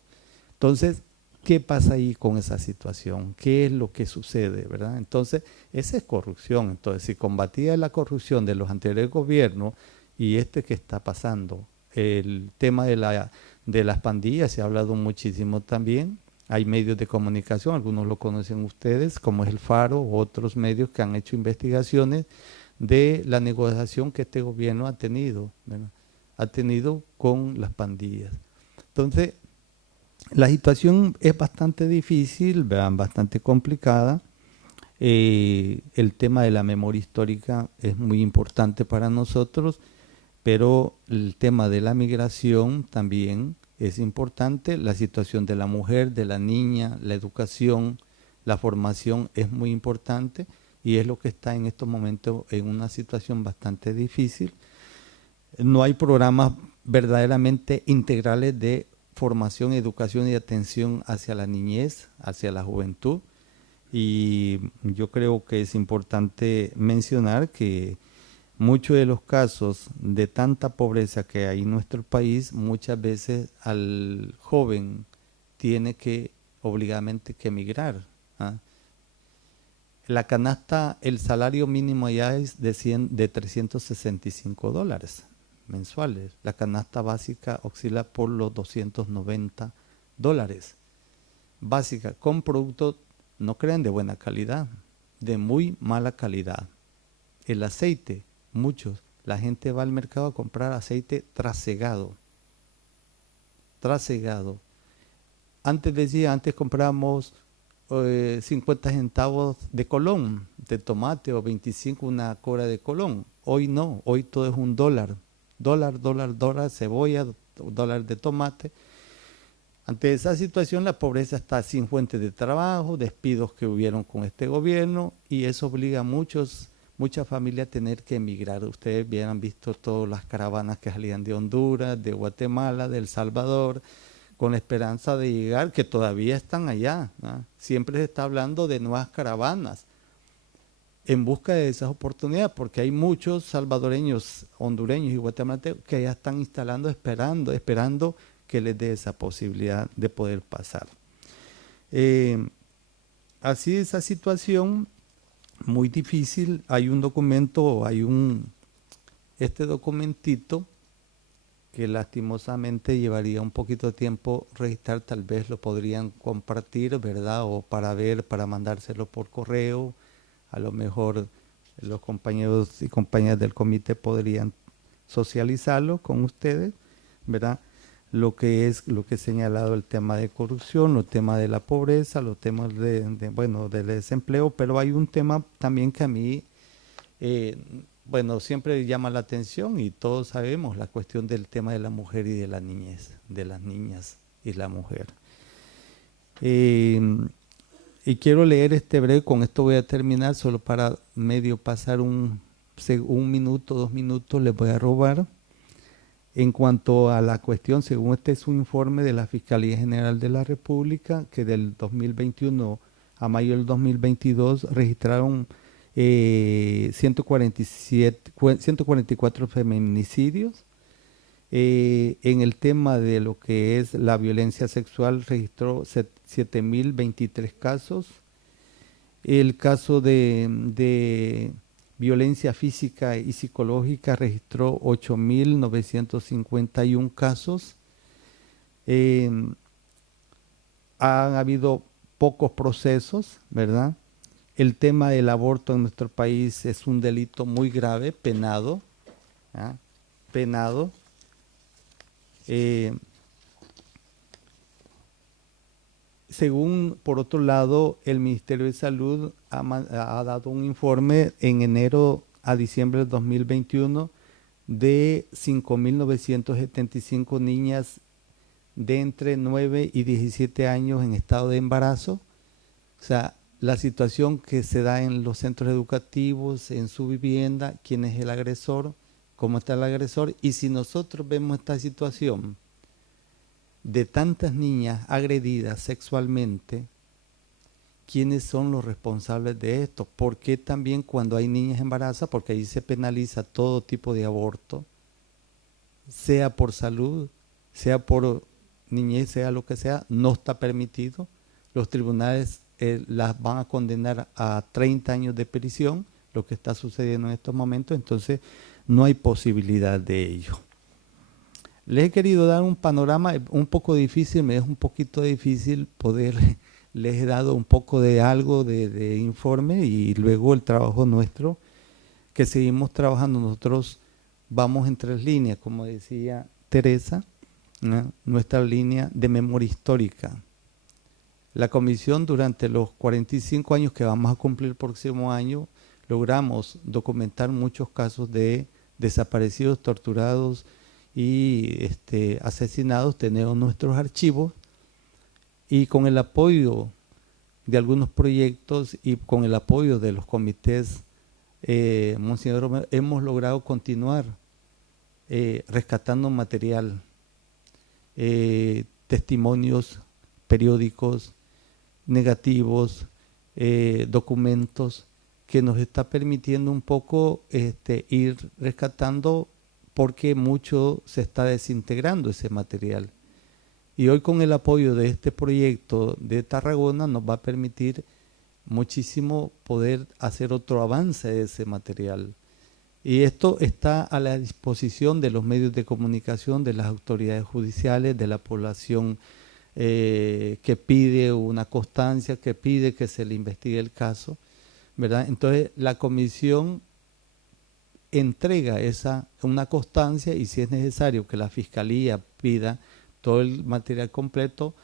Entonces, ¿qué pasa ahí con esa situación? ¿Qué es lo que sucede, verdad? Entonces, esa es corrupción. Entonces, si combatía la corrupción de los anteriores gobiernos y que está pasando, el tema de las pandillas, se ha hablado muchísimo también. Hay medios de comunicación, algunos lo conocen ustedes, como es el Faro, u otros medios que han hecho investigaciones de la negociación que este gobierno ha tenido, ¿verdad? Ha tenido con las pandillas. Entonces, la situación es bastante difícil, ¿verdad? Bastante complicada. El tema de la memoria histórica es muy importante para nosotros, pero el tema de la migración también es importante. La situación de la mujer, de la niña, la educación, la formación es muy importante, y es lo que está en estos momentos en una situación bastante difícil. No hay programas verdaderamente integrales de formación, educación y atención hacia la niñez, hacia la juventud. Y yo creo que es importante mencionar que muchos de los casos de tanta pobreza que hay en nuestro país, muchas veces al joven tiene que obligadamente que emigrar. La canasta, el salario mínimo allá es de $365 mensuales. La canasta básica oscila por los $290. Básica, con productos, no crean, de buena calidad, de muy mala calidad. El aceite, la gente va al mercado a comprar aceite trasegado. Antes comprábamos 50 centavos de colón de tomate, o 25 una cora de colón. Hoy no, hoy todo es $1. Dólar, cebolla, dólar de tomate. Ante esa situación, la pobreza está sin fuentes de trabajo, despidos que hubieron con este gobierno, y eso obliga a muchas familias a tener que emigrar. Ustedes hubieran visto todas las caravanas que salían de Honduras, de Guatemala, de El Salvador, con la esperanza de llegar, que todavía están allá, ¿no? Siempre se está hablando de nuevas caravanas en busca de esas oportunidades, porque hay muchos salvadoreños, hondureños y guatemaltecos que ya están instalando, esperando que les dé esa posibilidad de poder pasar. Así esa situación muy difícil, hay un documento, este documentito que lastimosamente llevaría un poquito de tiempo registrar, tal vez lo podrían compartir, ¿verdad? O para ver, para mandárselo por correo, a lo mejor los compañeros y compañeras del comité podrían socializarlo con ustedes, ¿verdad? Lo que he señalado, el tema de corrupción, los temas de la pobreza, los temas del desempleo, pero hay un tema también que a mí, siempre llama la atención y todos sabemos la cuestión del tema de la mujer y de la niñez, de las niñas y la mujer. Y quiero leer este breve, con esto voy a terminar, solo para medio pasar un minuto, 2 minutos, les voy a robar. En cuanto a la cuestión, según este es un informe de la Fiscalía General de la República, que del 2021 a mayo del 2022 registraron 144 feminicidios. En el tema de lo que es la violencia sexual registró 7.023 casos. El caso de violencia física y psicológica registró 8.951 casos. Han habido pocos procesos, ¿verdad? El tema del aborto en nuestro país es un delito muy grave, penado, ¿ah? Penado. Según, por otro lado, el Ministerio de Salud ha dado un informe en enero a diciembre del 2021 de 5.975 niñas de entre 9 y 17 años en estado de embarazo. O sea, la situación que se da en los centros educativos, en su vivienda, quién es el agresor, cómo está el agresor. Y si nosotros vemos esta situación de tantas niñas agredidas sexualmente, ¿quiénes son los responsables de esto? ¿Por qué también cuando hay niñas embarazadas? Porque ahí se penaliza todo tipo de aborto, sea por salud, sea por niñez, sea lo que sea, no está permitido. Los tribunales las van a condenar a 30 años de prisión, lo que está sucediendo en estos momentos, entonces no hay posibilidad de ello. Les he querido dar un panorama un poco difícil, me es un poquito difícil les he dado un poco de algo de informe y luego el trabajo nuestro, que seguimos trabajando. Nosotros vamos en 3 líneas, como decía Teresa, ¿no? Nuestra línea de memoria histórica. La comisión durante los 45 años que vamos a cumplir el próximo año, logramos documentar muchos casos de desaparecidos, torturados y asesinados. Tenemos nuestros archivos y con el apoyo de algunos proyectos y con el apoyo de los comités, Monseñor Romero, hemos logrado continuar rescatando material, testimonios periódicos, negativos, documentos, que nos está permitiendo un poco ir rescatando, porque mucho se está desintegrando ese material. Y hoy con el apoyo de este proyecto de Tarragona nos va a permitir muchísimo poder hacer otro avance de ese material. Y esto está a la disposición de los medios de comunicación, de las autoridades judiciales, de la población que pide una constancia, que pide que se le investigue el caso, ¿verdad? Entonces la comisión entrega una constancia, y si es necesario que la Fiscalía pida todo el material completo,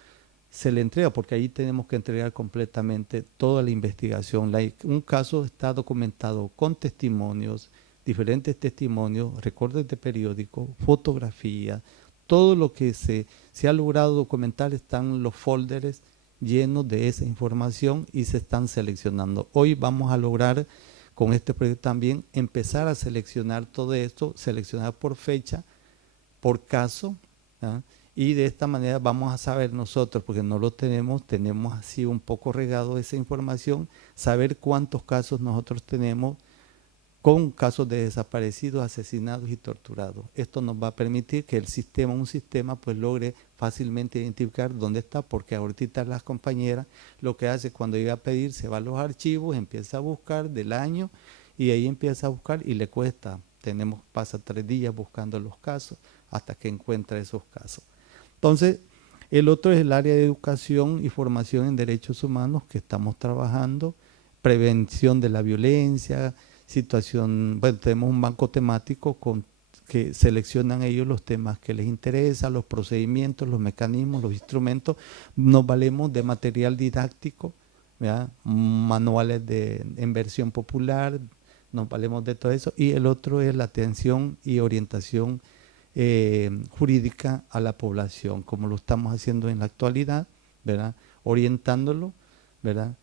se le entrega, porque ahí tenemos que entregar completamente toda la investigación. Un caso está documentado con testimonios, diferentes testimonios, recortes de periódicos, fotografías, todo lo que se ha logrado documentar. Están los folders llenos de esa información y se están seleccionando. Hoy vamos a lograr con este proyecto también empezar a seleccionar todo esto, seleccionar por fecha, por caso, ¿ah? Y de esta manera vamos a saber nosotros, porque no lo tenemos así un poco regado esa información, saber cuántos casos nosotros tenemos con casos de desaparecidos, asesinados y torturados. Esto nos va a permitir que un sistema pues logre fácilmente identificar dónde está, porque ahorita las compañeras lo que hace cuando llega a pedir, se va a los archivos, empieza a buscar del año y ahí empieza a buscar y le cuesta. Pasa 3 días buscando los casos hasta que encuentra esos casos. Entonces, el otro es el área de educación y formación en derechos humanos que estamos trabajando, prevención de la violencia, tenemos un banco temático que seleccionan ellos los temas que les interesan, los procedimientos, los mecanismos, los instrumentos. Nos valemos de material didáctico, ¿verdad? Manuales en versión popular, nos valemos de todo eso. Y el otro es la atención y orientación jurídica a la población, como lo estamos haciendo en la actualidad, ¿verdad? Orientándolo, ¿verdad?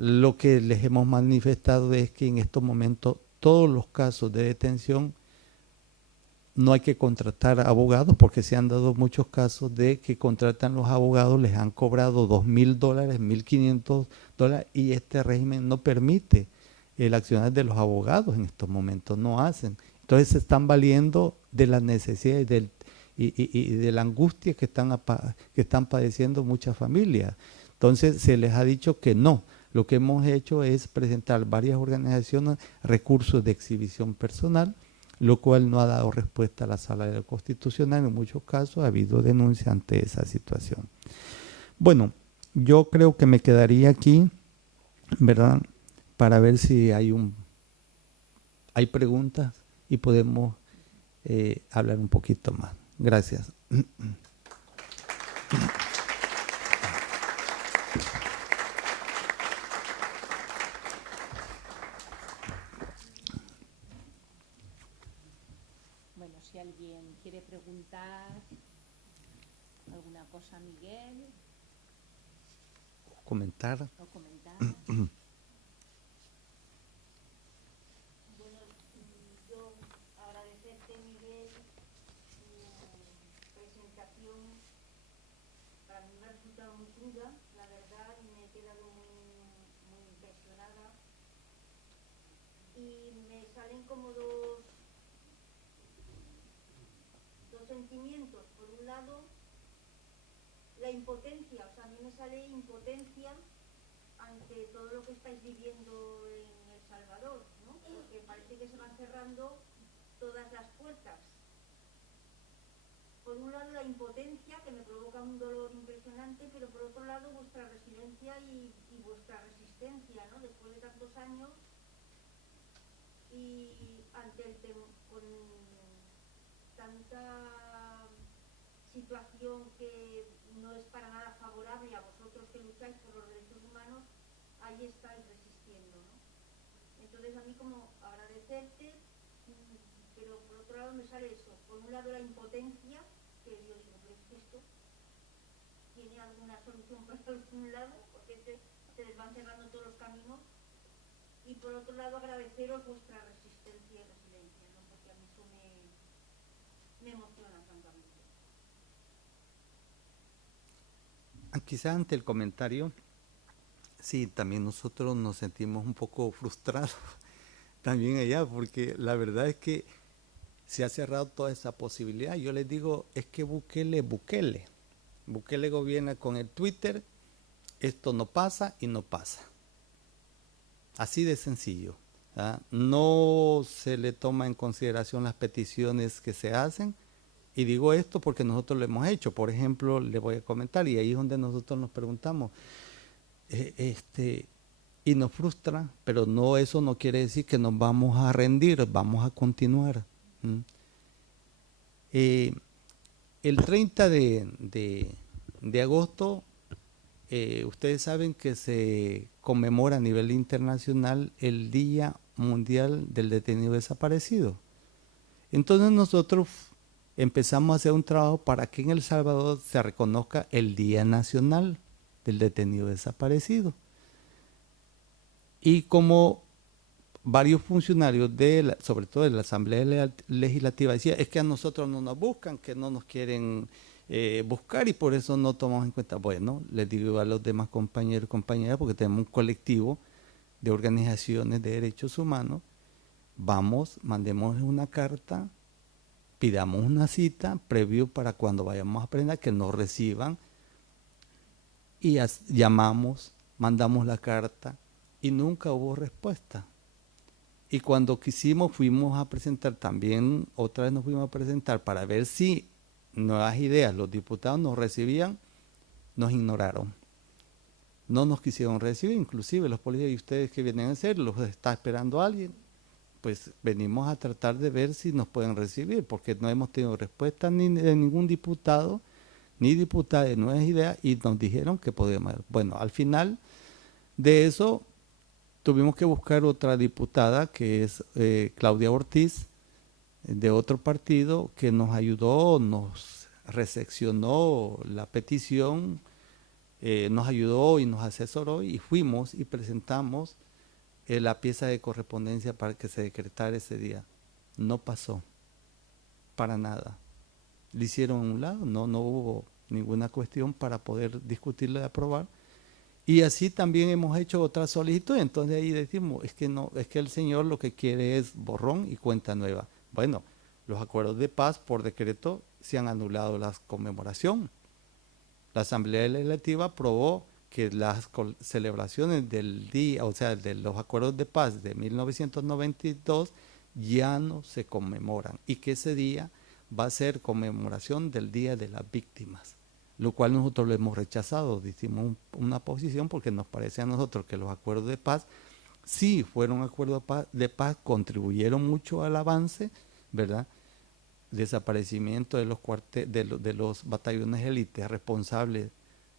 Lo que les hemos manifestado es que en estos momentos todos los casos de detención no hay que contratar abogados, porque se han dado muchos casos de que contratan los abogados, les han cobrado $2,000, $1,500 y este régimen no permite el accionar de los abogados en estos momentos, no hacen. Entonces se están valiendo de las necesidades y de la angustia que están padeciendo muchas familias. Entonces se les ha dicho que no. Lo que hemos hecho es presentar varias organizaciones recursos de exhibición personal, lo cual no ha dado respuesta a la Sala Constitucional. En muchos casos ha habido denuncia ante esa situación. Bueno, yo creo que me quedaría aquí, ¿verdad?, para ver si hay preguntas y podemos hablar un poquito más. Gracias. Bueno, si alguien quiere preguntar alguna cosa a Miguel. Comentar. O comentar. Bueno, yo agradecerte, Miguel, tu presentación. Para mí me ha resultado muy cruda, la verdad, y me he quedado muy impresionada. Y me salen como dos sentimientos. Por un lado, la impotencia, o sea, a mí me sale impotencia ante todo lo que estáis viviendo en El Salvador, ¿no? Porque parece que se van cerrando todas las puertas. Por un lado la impotencia, que me provoca un dolor impresionante, pero por otro lado vuestra resiliencia y vuestra resistencia, ¿no? Después de tantos años y con tanta situación que no es para nada favorable a vosotros que lucháis por los derechos humanos, ahí estáis resistiendo, ¿no? Entonces a mí como agradecerte, pero por otro lado me sale eso, por un lado la impotencia, que yo digo, pero es que esto tiene alguna solución por algún lado, porque se les van cerrando todos los caminos, y por otro lado agradeceros vuestra resistencia y resiliencia, ¿no? Porque a mí eso me emociona francamente. Quizá ante el comentario, sí, también nosotros nos sentimos un poco frustrados también allá, porque la verdad es que se ha cerrado toda esa posibilidad. Yo les digo, es que Bukele gobierna con el Twitter, esto no pasa y no pasa. Así de sencillo, ¿verdad? No se le toma en consideración las peticiones que se hacen. Y digo esto porque nosotros lo hemos hecho. Por ejemplo, le voy a comentar, y ahí es donde nosotros nos preguntamos, y nos frustra, pero eso no quiere decir que nos vamos a rendir, vamos a continuar. El 30 de agosto, ustedes saben que se conmemora a nivel internacional el Día Mundial del Detenido Desaparecido. Entonces nosotros empezamos a hacer un trabajo para que en El Salvador se reconozca el Día Nacional del Detenido Desaparecido. Y como varios funcionarios, sobre todo de la Asamblea Legislativa, decían, es que a nosotros no nos buscan, que no nos quieren buscar y por eso no tomamos en cuenta. Bueno, les digo a los demás compañeros y compañeras, porque tenemos un colectivo de organizaciones de derechos humanos, vamos, mandemos una carta, pidamos una cita previo para cuando vayamos a aprender, que nos reciban, y llamamos, mandamos la carta y nunca hubo respuesta. Y cuando quisimos, fuimos a presentar también, otra vez nos fuimos a presentar para ver si nuevas ideas los diputados nos recibían, nos ignoraron. No nos quisieron recibir, inclusive los policías, y ustedes que vienen a hacer, los está esperando alguien, pues venimos a tratar de ver si nos pueden recibir, porque no hemos tenido respuesta ni de ningún diputado, ni diputada de Nuevas Ideas, y nos dijeron que podíamos. Bueno, al final de eso tuvimos que buscar otra diputada, que es Claudia Ortiz, de otro partido, que nos ayudó, nos recepcionó la petición, nos ayudó y nos asesoró, y fuimos y presentamos la pieza de correspondencia para que se decretara ese día. No pasó, para nada. Le hicieron a un lado, no hubo ninguna cuestión para poder discutirla y aprobar. Y así también hemos hecho otra solicitud. Entonces ahí decimos, es que el señor lo que quiere es borrón y cuenta nueva. Bueno, los acuerdos de paz por decreto se han anulado la conmemoración. La Asamblea Legislativa aprobó que las celebraciones del día, o sea, de los acuerdos de paz de 1992 ya no se conmemoran, y que ese día va a ser conmemoración del Día de las Víctimas, lo cual nosotros lo hemos rechazado. Hicimos una posición porque nos parece a nosotros que los acuerdos de paz sí fueron acuerdos de paz, contribuyeron mucho al avance, ¿verdad? Desaparecimiento de los batallones élites responsables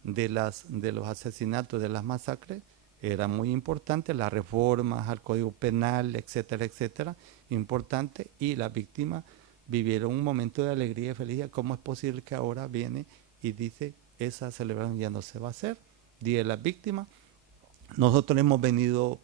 de los asesinatos, de las masacres, era muy importante, las reformas al Código Penal, etcétera, etcétera, importante, y las víctimas vivieron un momento de alegría y felicidad. ¿Cómo es posible que ahora viene y dice esa celebración ya no se va a hacer? Día de las Víctimas. Nosotros hemos venido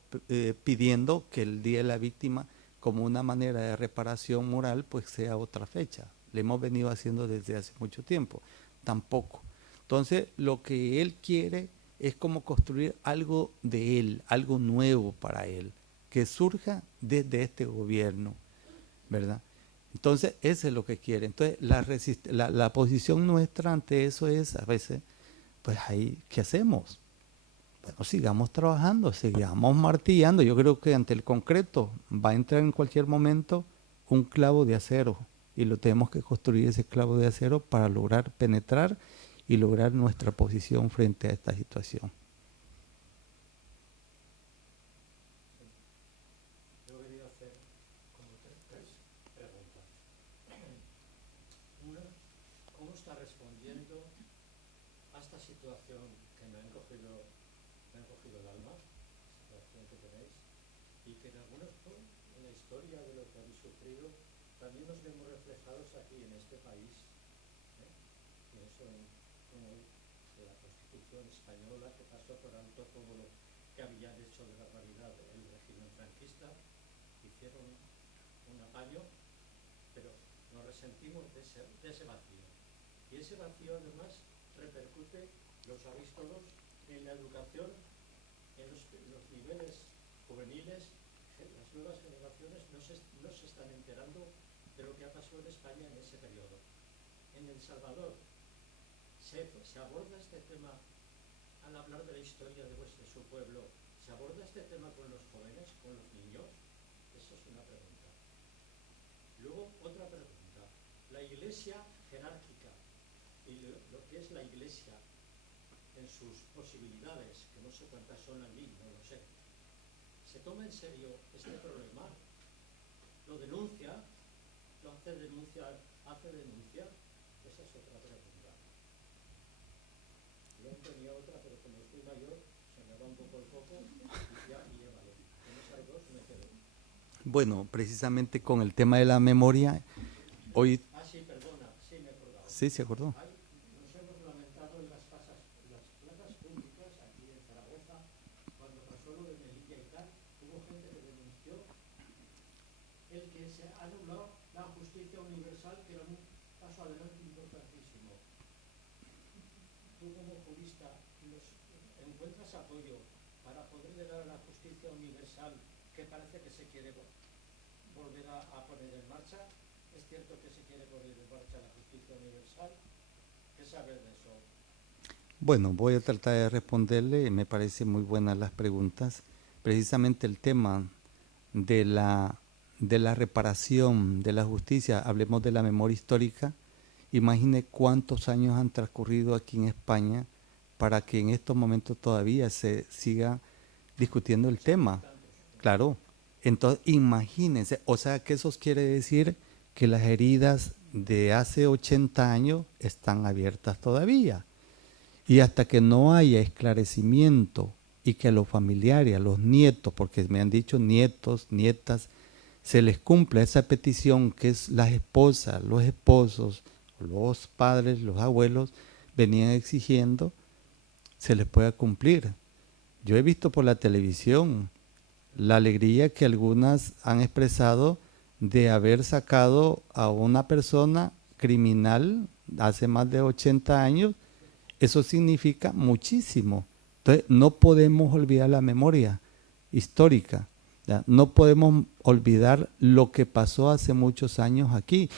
pidiendo que el Día de la Víctima, como una manera de reparación moral, pues sea otra fecha. Le hemos venido haciendo desde hace mucho tiempo. Tampoco. Entonces, lo que él quiere es como construir algo de él, algo nuevo para él, que surja desde este gobierno, ¿verdad? Entonces, eso es lo que quiere. Entonces, la posición nuestra ante eso es, a veces, pues ahí, ¿qué hacemos? Bueno, sigamos trabajando, sigamos martillando. Yo creo que ante el concreto va a entrar en cualquier momento un clavo de acero, y lo tenemos que construir, ese clavo de acero, para lograr penetrar y lograr nuestra posición frente a esta situación. Yo he querido hacer como tres preguntas. Una, ¿cómo está respondiendo a esta situación que me han cogido el alma, la situación que tenéis, y que en algunos puntos, en la historia de lo que habéis sufrido, también nos vemos reflejados aquí en este país? Pienso en la Constitución española, que pasó por alto todo lo que habían hecho de la realidad el régimen franquista, hicieron un apaño, pero nos resentimos de ese vacío. Y ese vacío además repercute, lo sabéis todos, en la educación, en los niveles juveniles. Las nuevas generaciones no se están enterando de lo que ha pasado en España en ese periodo. En El Salvador, ¿se aborda este tema al hablar de la historia de su pueblo? ¿Se aborda este tema con los jóvenes, con los niños? Esa es una pregunta. Luego, otra pregunta. La Iglesia jerárquica y lo que es la Iglesia en sus posibilidades, que no sé cuántas son allí, no lo sé, ¿se toma en serio este problema? ¿Lo denuncia? ¿Lo hace denuncia? Esa es otra pregunta. Yo tenía otra, pero como estoy mayor, se me va un poco el foco y ya vale. Con esas dos me quedo. Bueno, precisamente con el tema de la memoria, hoy... Sí, perdona, sí me he acordado. Sí, se acordó. Nos hemos lamentado en las plazas públicas aquí en Zaragoza, cuando pasó lo de Melilla y tal, hubo gente que denunció el que se ha anulado la justicia universal, que era un paso adelante importantísimo. Tú como jurista encuentras apoyo para poder llegar a la justicia universal, que parece que se quiere volver a poner en marcha? ¿Es cierto que se quiere poner en marcha la justicia universal? ¿Qué sabe de eso? Bueno, voy a tratar de responderle, me parecen muy buenas las preguntas. Precisamente el tema de la reparación, de la justicia, hablemos de la memoria histórica. Imagine cuántos años han transcurrido aquí en España para que en estos momentos todavía se siga discutiendo el tema. Claro, entonces imagínense, o sea que eso quiere decir que las heridas de hace 80 años están abiertas todavía. Y hasta que no haya esclarecimiento y que a los familiares, a los nietos, porque me han dicho nietos, nietas, se les cumpla esa petición que es las esposas, los esposos, los padres, los abuelos venían exigiendo, se les pueda cumplir. Yo he visto por la televisión la alegría que algunas han expresado de haber sacado a una persona criminal hace más de 80 años. Eso significa muchísimo. Entonces, no podemos olvidar la memoria histórica, ¿ya? No podemos olvidar lo que pasó hace muchos años aquí.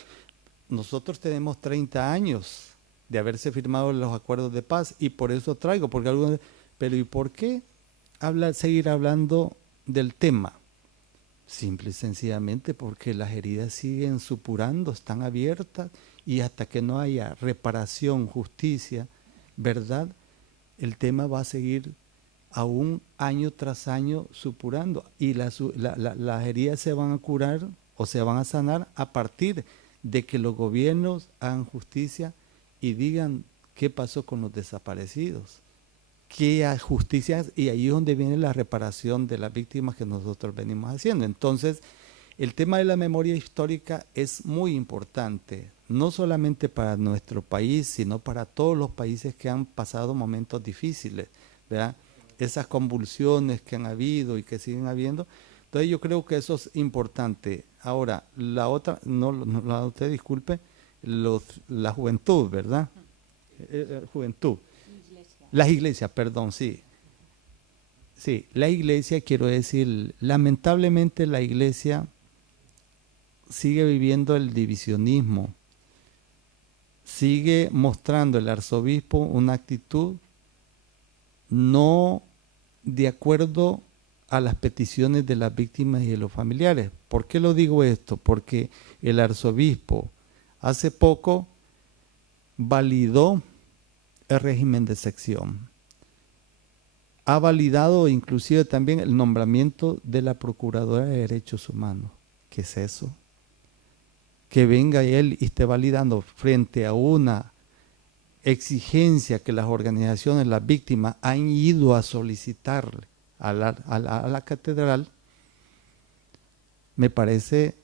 Nosotros tenemos 30 años de haberse firmado los acuerdos de paz y por eso traigo, porque algunos, pero ¿y por qué seguir hablando del tema? Simple y sencillamente porque las heridas siguen supurando, están abiertas y hasta que no haya reparación, justicia, verdad, el tema va a seguir aún año tras año supurando y las heridas se van a curar o se van a sanar a partir de que los gobiernos hagan justicia y digan qué pasó con los desaparecidos, qué justicia, y ahí es donde viene la reparación de las víctimas que nosotros venimos haciendo. Entonces, el tema de la memoria histórica es muy importante, no solamente para nuestro país, sino para todos los países que han pasado momentos difíciles, ¿verdad? Esas convulsiones que han habido y que siguen habiendo. Entonces yo creo que eso es importante. Ahora, la otra, usted disculpe, la juventud, ¿verdad? Juventud. Las iglesias, perdón, sí. Sí, la iglesia, quiero decir, lamentablemente la iglesia sigue viviendo el divisionismo, sigue mostrando el arzobispo una actitud no de acuerdo a las peticiones de las víctimas y de los familiares. ¿Por qué lo digo esto? Porque el arzobispo hace poco validó el régimen de sección. Ha validado inclusive también el nombramiento de la Procuradora de Derechos Humanos. ¿Qué es eso? Que venga él y esté validando frente a una exigencia que las organizaciones, las víctimas han ido a solicitarle a la catedral, me parece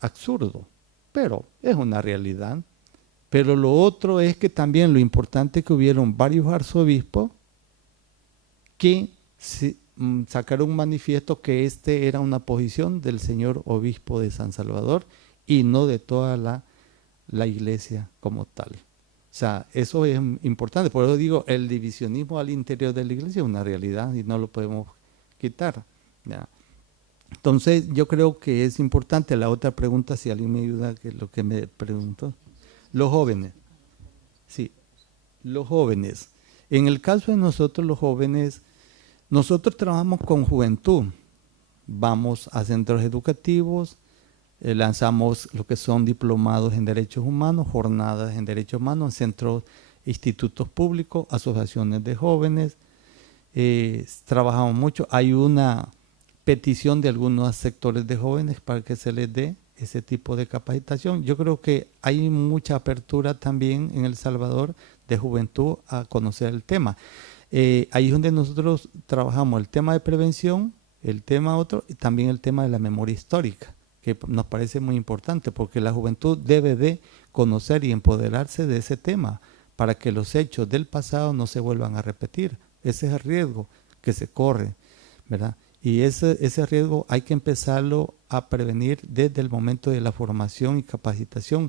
absurdo, pero es una realidad. Pero lo otro es que también lo importante es que hubieron varios arzobispos que sacaron un manifiesto que era una posición del señor obispo de San Salvador y no de toda la iglesia como tal. O sea, eso es importante. Por eso digo, el divisionismo al interior de la iglesia es una realidad y no lo podemos quitar, ¿ya? Entonces, yo creo que es importante. La otra pregunta, si alguien me ayuda, que es lo que me preguntó. Los jóvenes. Sí, los jóvenes. En el caso de nosotros, los jóvenes, nosotros trabajamos con juventud. Vamos a centros educativos, lanzamos lo que son diplomados en derechos humanos, jornadas en derechos humanos, en centros, institutos públicos, asociaciones de jóvenes. Trabajamos mucho. Hay una petición de algunos sectores de jóvenes para que se les dé ese tipo de capacitación. Yo creo que hay mucha apertura también en El Salvador de juventud a conocer el tema. Ahí es donde nosotros trabajamos el tema de prevención, el tema otro, y también el tema de la memoria histórica, que nos parece muy importante porque la juventud debe de conocer y empoderarse de ese tema para que los hechos del pasado no se vuelvan a repetir. Ese es el riesgo que se corre, ¿verdad? Y ese riesgo hay que empezarlo a prevenir desde el momento de la formación y capacitación.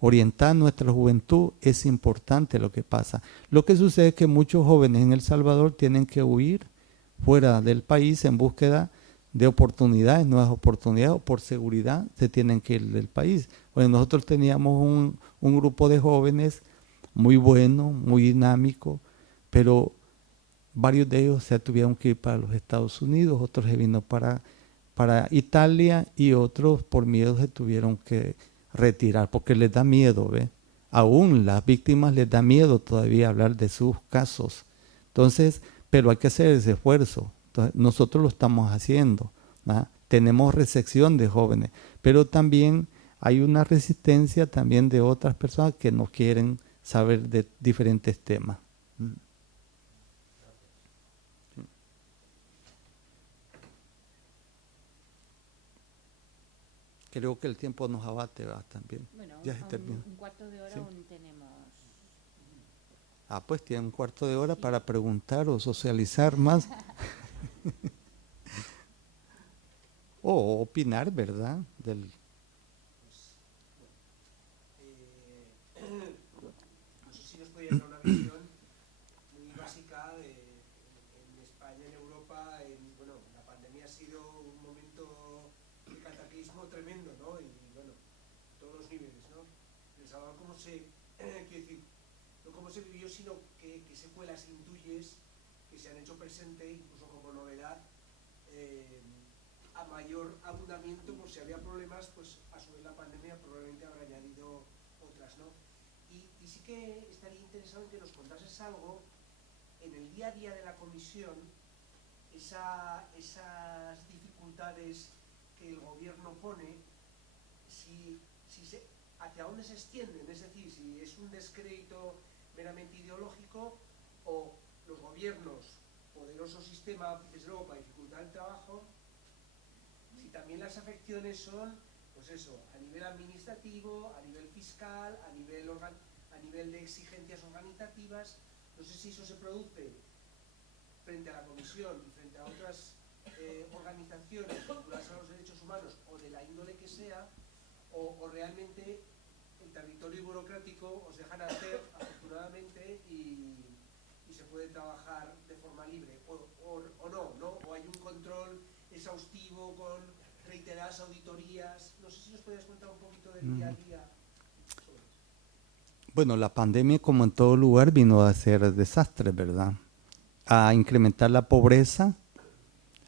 Orientar nuestra juventud es importante lo que pasa. Lo que sucede es que muchos jóvenes en El Salvador tienen que huir fuera del país en búsqueda de oportunidades, nuevas oportunidades, o por seguridad se tienen que ir del país. Bueno, nosotros teníamos un grupo de jóvenes muy bueno, muy dinámico, pero varios de ellos se tuvieron que ir para los Estados Unidos, otros se vino para Italia y otros por miedo se tuvieron que retirar porque les da miedo, ¿ve? Aún las víctimas les da miedo todavía hablar de sus casos. Entonces, pero hay que hacer ese esfuerzo. Entonces, nosotros lo estamos haciendo, ¿verdad? Tenemos recepción de jóvenes, pero también hay una resistencia también de otras personas que no quieren saber de diferentes temas. Creo que el tiempo nos abate, ¿verdad? También. Bueno, ya se termina. un cuarto de hora ¿Sí? aún tenemos. Pues tienen un cuarto de hora para preguntar o socializar más. O opinar, ¿verdad? No sé si nos podría dar una visión muy básica en España, en Europa. Bueno, la pandemia ha sido un momento de cataclismo tremendo, ¿no? Y bueno, todos los niveles, ¿no? En El Salvador, ¿cómo se, quiero decir, no cómo se vivió, sino qué secuelas intuyes que se han hecho presente, incluso como novedad, a mayor abundamiento, por si había problemas, pues a su vez la pandemia probablemente habrá añadido otras, ¿no? Y sí que estaría interesado en que nos contases algo en el día a día de la comisión, esas dificultades que el gobierno pone, hacia dónde se extienden, es decir, si es un descrédito meramente ideológico o los gobiernos, poderoso sistema, desde luego, para dificultar el trabajo, si también las afecciones son, pues eso, a nivel administrativo, a nivel fiscal, a nivel de exigencias organizativas. No sé si eso se produce frente a la Comisión y frente a otras organizaciones vinculadas a los derechos humanos o de la índole que sea, o realmente el territorio burocrático os dejan hacer, afortunadamente, y se puede trabajar de forma libre, o no, o hay un control exhaustivo con reiteradas auditorías. No sé si nos podrías contar un poquito del día a día. Bueno, la pandemia, como en todo lugar, vino a hacer desastres, ¿verdad? A incrementar la pobreza,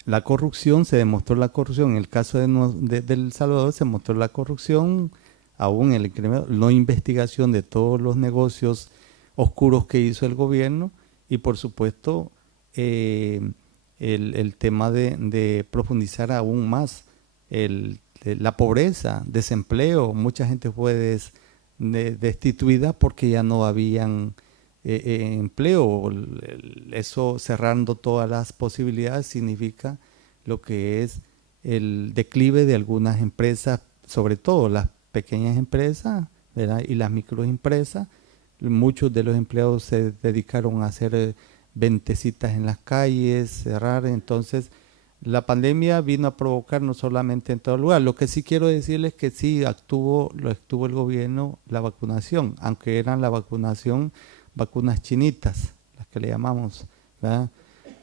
la corrupción, se demostró la corrupción. En el caso de El Salvador se mostró la corrupción, aún el incremento, la investigación de todos los negocios oscuros que hizo el gobierno y, por supuesto, el tema de profundizar aún más la pobreza, desempleo. Mucha gente fue destituida porque ya no habían empleo. Eso, cerrando todas las posibilidades, significa lo que es el declive de algunas empresas, sobre todo las pequeñas empresas, ¿verdad? Y las microempresas. Muchos de los empleados se dedicaron a hacer ventecitas en las calles, cerrar. Entonces, la pandemia vino a provocar no solamente en todo lugar. Lo que sí quiero decirles es que sí estuvo el gobierno la vacunación, aunque eran vacunas chinitas, las que le llamamos, ¿verdad?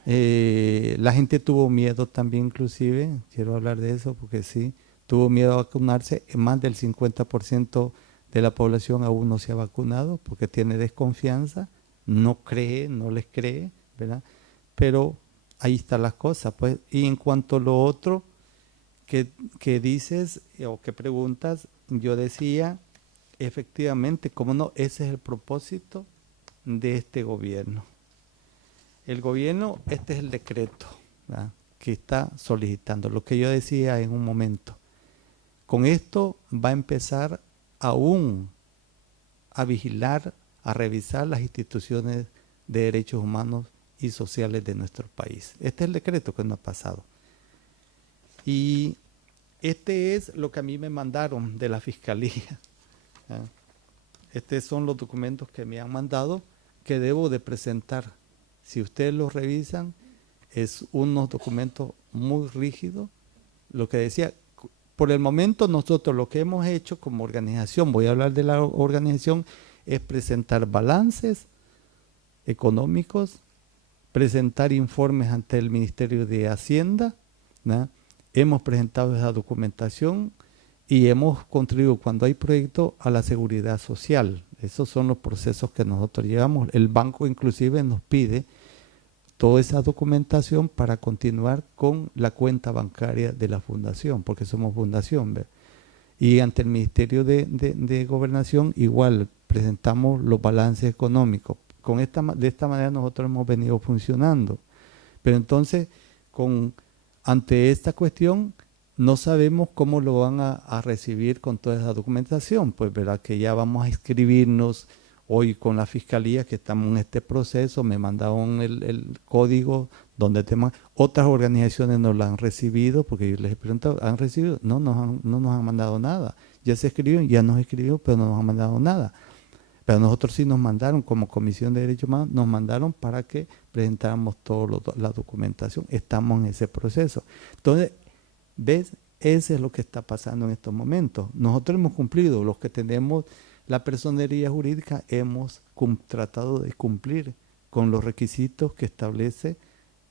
La gente tuvo miedo también, inclusive, quiero hablar de eso porque sí, tuvo miedo a vacunarse. Más del 50% de la población aún no se ha vacunado porque tiene desconfianza, no les cree, ¿verdad? Pero ahí están las cosas, pues. Y en cuanto a lo otro que dices o que preguntas, yo decía, efectivamente, cómo no, ese es el propósito de este gobierno. El gobierno, este es el decreto, ¿verdad?, que está solicitando, lo que yo decía en un momento. Con esto va a empezar aún a vigilar, a revisar las instituciones de derechos humanos y sociales de nuestro país. Este es el decreto que nos ha pasado. Y este es lo que a mí me mandaron de la Fiscalía. Estos son los documentos que me han mandado que debo de presentar. Si ustedes los revisan, es unos documentos muy rígidos. Lo que decía, por el momento nosotros lo que hemos hecho como organización, voy a hablar de la organización, es presentar balances económicos, presentar informes ante el Ministerio de Hacienda, ¿no?, hemos presentado esa documentación y hemos contribuido cuando hay proyectos a la seguridad social. Esos son los procesos que nosotros llevamos. El banco inclusive nos pide toda esa documentación para continuar con la cuenta bancaria de la fundación, porque somos fundación, ¿ve? Y ante el Ministerio de Gobernación igual presentamos los balances económicos. De esta manera nosotros hemos venido funcionando. Pero entonces, ante esta cuestión, no sabemos cómo lo van a recibir con toda esa documentación. Pues verá que ya vamos a inscribirnos hoy con la Fiscalía, que estamos en este proceso. Me mandaron el código donde otras organizaciones no lo han recibido, porque yo les he preguntado, ¿han recibido? No nos han mandado nada. Ya se escribió, ya nos escribió, pero no nos han mandado nada. Pero nosotros sí nos mandaron, como Comisión de Derechos Humanos, nos mandaron para que presentáramos toda la documentación. Estamos en ese proceso. Entonces, ¿ves? Eso es lo que está pasando en estos momentos. Nosotros hemos cumplido, los que tenemos la personería jurídica, hemos tratado de cumplir con los requisitos que establece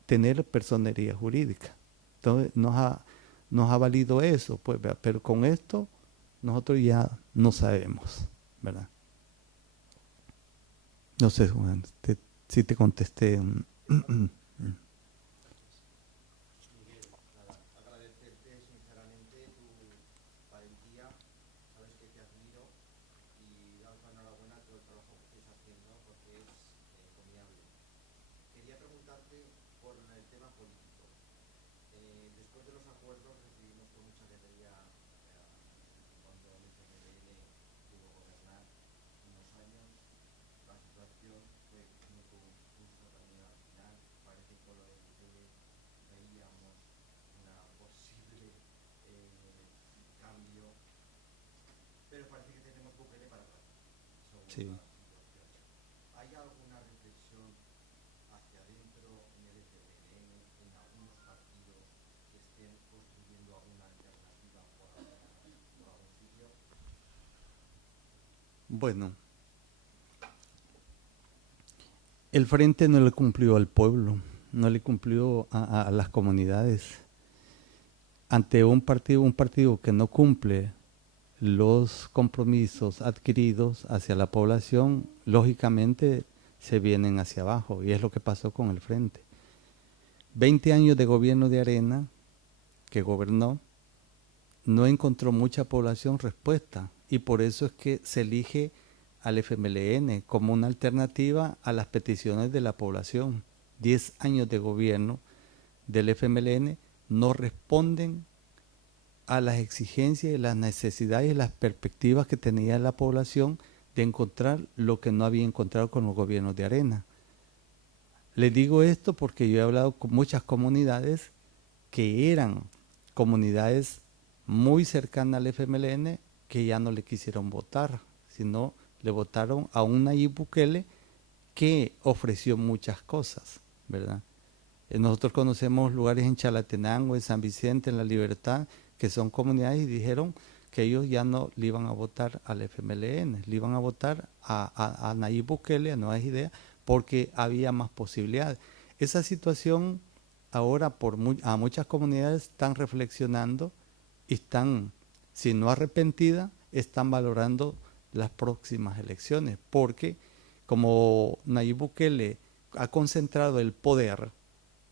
tener personería jurídica. Entonces, nos ha valido eso, pues, pero con esto nosotros ya no sabemos, ¿verdad? No sé, Juan, si te contesté. Sí. ¿Hay alguna reflexión hacia adentro en el FMLN, en algunos partidos que estén construyendo alguna alternativa por algún sitio? Bueno, el Frente no le cumplió al pueblo, no le cumplió a las comunidades. Ante un partido que no cumple los compromisos adquiridos hacia la población, lógicamente se vienen hacia abajo, y es lo que pasó con el Frente. 20 años de gobierno de Arena, que gobernó, no encontró mucha población respuesta, y por eso es que se elige al FMLN como una alternativa a las peticiones de la población. 10 años de gobierno del FMLN no responden a las exigencias y las necesidades y las perspectivas que tenía la población de encontrar lo que no había encontrado con los gobiernos de Arena. Le digo esto porque yo he hablado con muchas comunidades que eran comunidades muy cercanas al FMLN, que ya no le quisieron votar, sino le votaron a un Nayib Bukele que ofreció muchas cosas, ¿verdad? Nosotros conocemos lugares en Chalatenango, en San Vicente, en La Libertad, que son comunidades, y dijeron que ellos ya no le iban a votar al FMLN, le iban a votar a Nayib Bukele, a Nuevas Ideas, porque había más posibilidades. Esa situación ahora a muchas comunidades están reflexionando y están, si no arrepentidas, están valorando las próximas elecciones, porque como Nayib Bukele ha concentrado el poder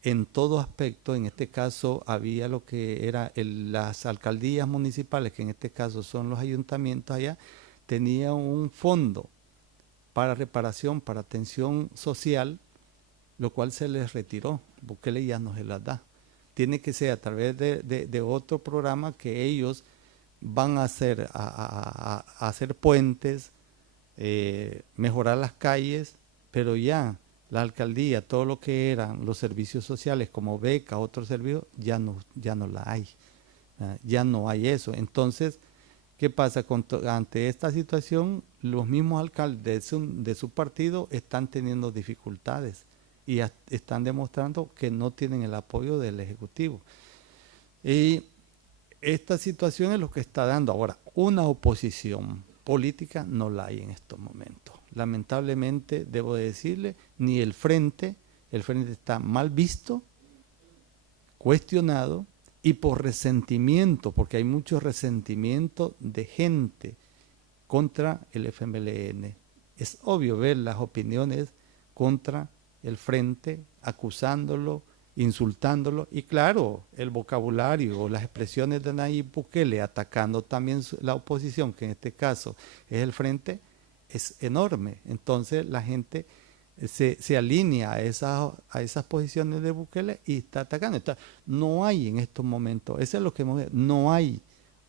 en todo aspecto, en este caso había lo que era las alcaldías municipales, que en este caso son los ayuntamientos allá, tenía un fondo para reparación, para atención social, lo cual se les retiró. Bukele ya no se las da. Tiene que ser a través de otro programa que ellos van a hacer, a hacer puentes, mejorar las calles, pero ya la alcaldía, todo lo que eran los servicios sociales como beca, otros servicios, ya no la hay. Ya no hay eso. Entonces, ¿qué pasa? Ante esta situación, los mismos alcaldes de su partido están teniendo dificultades y están demostrando que no tienen el apoyo del Ejecutivo. Y esta situación es lo que está dando ahora. Una oposición política no la hay en estos momentos. Lamentablemente, debo decirle, ni el Frente está mal visto, cuestionado, y por resentimiento, porque hay mucho resentimiento de gente contra el FMLN. Es obvio ver las opiniones contra el frente, acusándolo, insultándolo, y claro, el vocabulario o las expresiones de Nayib Bukele atacando también la oposición, que en este caso es el frente, es enorme. Entonces la gente se alinea a esas posiciones de Bukele y está atacando. Entonces, no hay en estos momentos, eso es lo que no hay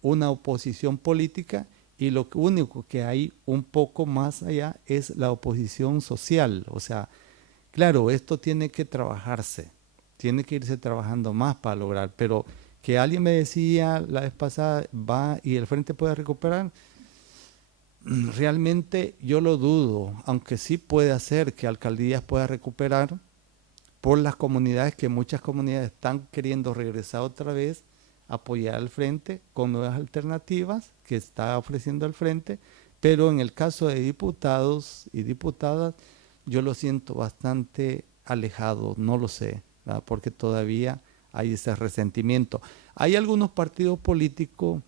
una oposición política, y lo único que hay un poco más allá es la oposición social. O sea, claro, esto tiene que trabajarse, tiene que irse trabajando más para lograr, pero que alguien me decía la vez pasada, va y el frente puede recuperar, realmente yo lo dudo, aunque sí puede hacer que alcaldías pueda recuperar por las comunidades, que muchas comunidades están queriendo regresar otra vez, apoyar al frente con nuevas alternativas que está ofreciendo el frente, pero en el caso de diputados y diputadas yo lo siento bastante alejado, no lo sé, ¿verdad? Porque todavía hay ese resentimiento. Hay algunos partidos políticos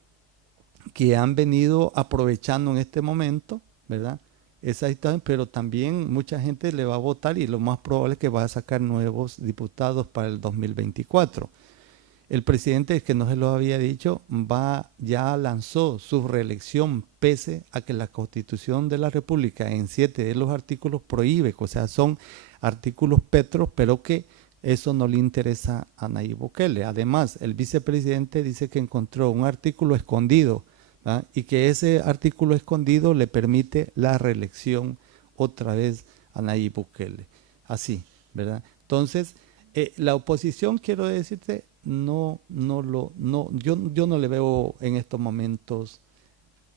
que han venido aprovechando en este momento, ¿verdad?, esa situación, pero también mucha gente le va a votar y lo más probable es que va a sacar nuevos diputados para el 2024. El presidente, que no se lo había dicho, ya lanzó su reelección, pese a que la Constitución de la República en 7 de los artículos prohíbe, o sea, son artículos petros, pero que eso no le interesa a Nayib Bukele. Además, el vicepresidente dice que encontró un artículo escondido, ¿verdad?, y que ese artículo escondido le permite la reelección otra vez a Nayib Bukele. Así, ¿verdad? Entonces, la oposición, quiero decirte, yo no le veo en estos momentos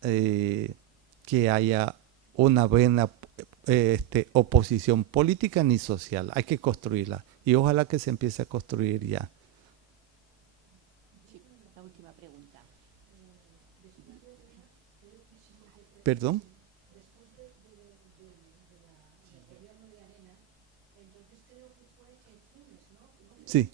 que haya una buena oposición política ni social. Hay que construirla y ojalá que se empiece a construir ya. Sí, la última pregunta. ¿Perdón? Sí.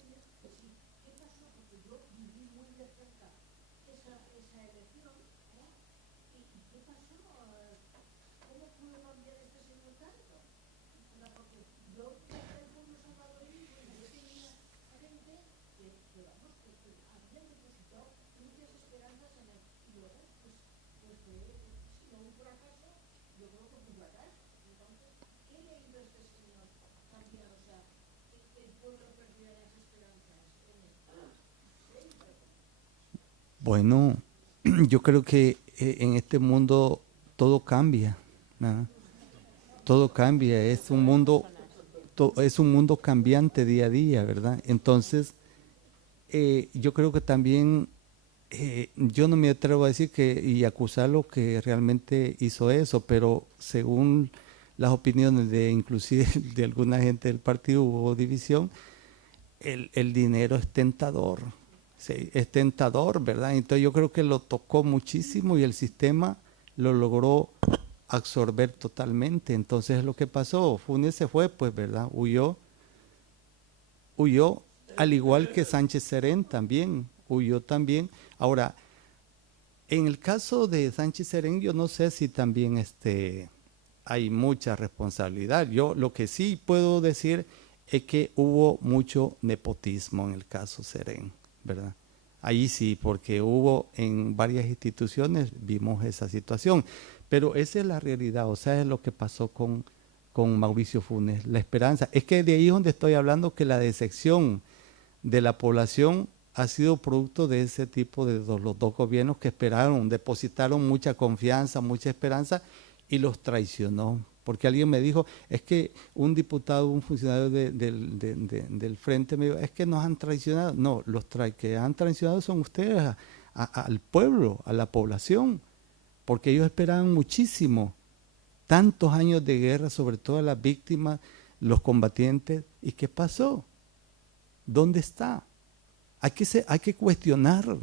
Bueno, yo creo que en este mundo todo cambia, ¿no? Todo cambia, es un mundo cambiante día a día, ¿verdad? Entonces, yo creo que también, yo no me atrevo a decir y acusarlo que realmente hizo eso, pero según las opiniones de inclusive de alguna gente del partido, hubo división, el dinero es tentador. Sí, es tentador, ¿verdad? Entonces yo creo que lo tocó muchísimo y el sistema lo logró absorber totalmente. Entonces lo que pasó, Funes se fue, pues, ¿verdad? Huyó, al igual que Sánchez Serén también, huyó también. Ahora, en el caso de Sánchez Serén, yo no sé si también hay mucha responsabilidad. Yo lo que sí puedo decir es que hubo mucho nepotismo en el caso Serén, ¿verdad? Ahí sí, porque hubo en varias instituciones, vimos esa situación, pero esa es la realidad, o sea, es lo que pasó con Mauricio Funes, la esperanza. Es que de ahí es donde estoy hablando, que la decepción de la población ha sido producto de ese tipo de los dos gobiernos que esperaron, depositaron mucha confianza, mucha esperanza y los traicionó. Porque alguien me dijo, es que un diputado, un funcionario del frente me dijo, es que nos han traicionado. No, los que han traicionado son ustedes, al pueblo, a la población, porque ellos esperaban muchísimo, tantos años de guerra, sobre todo a las víctimas, los combatientes. ¿Y qué pasó? ¿Dónde está? Hay que cuestionar,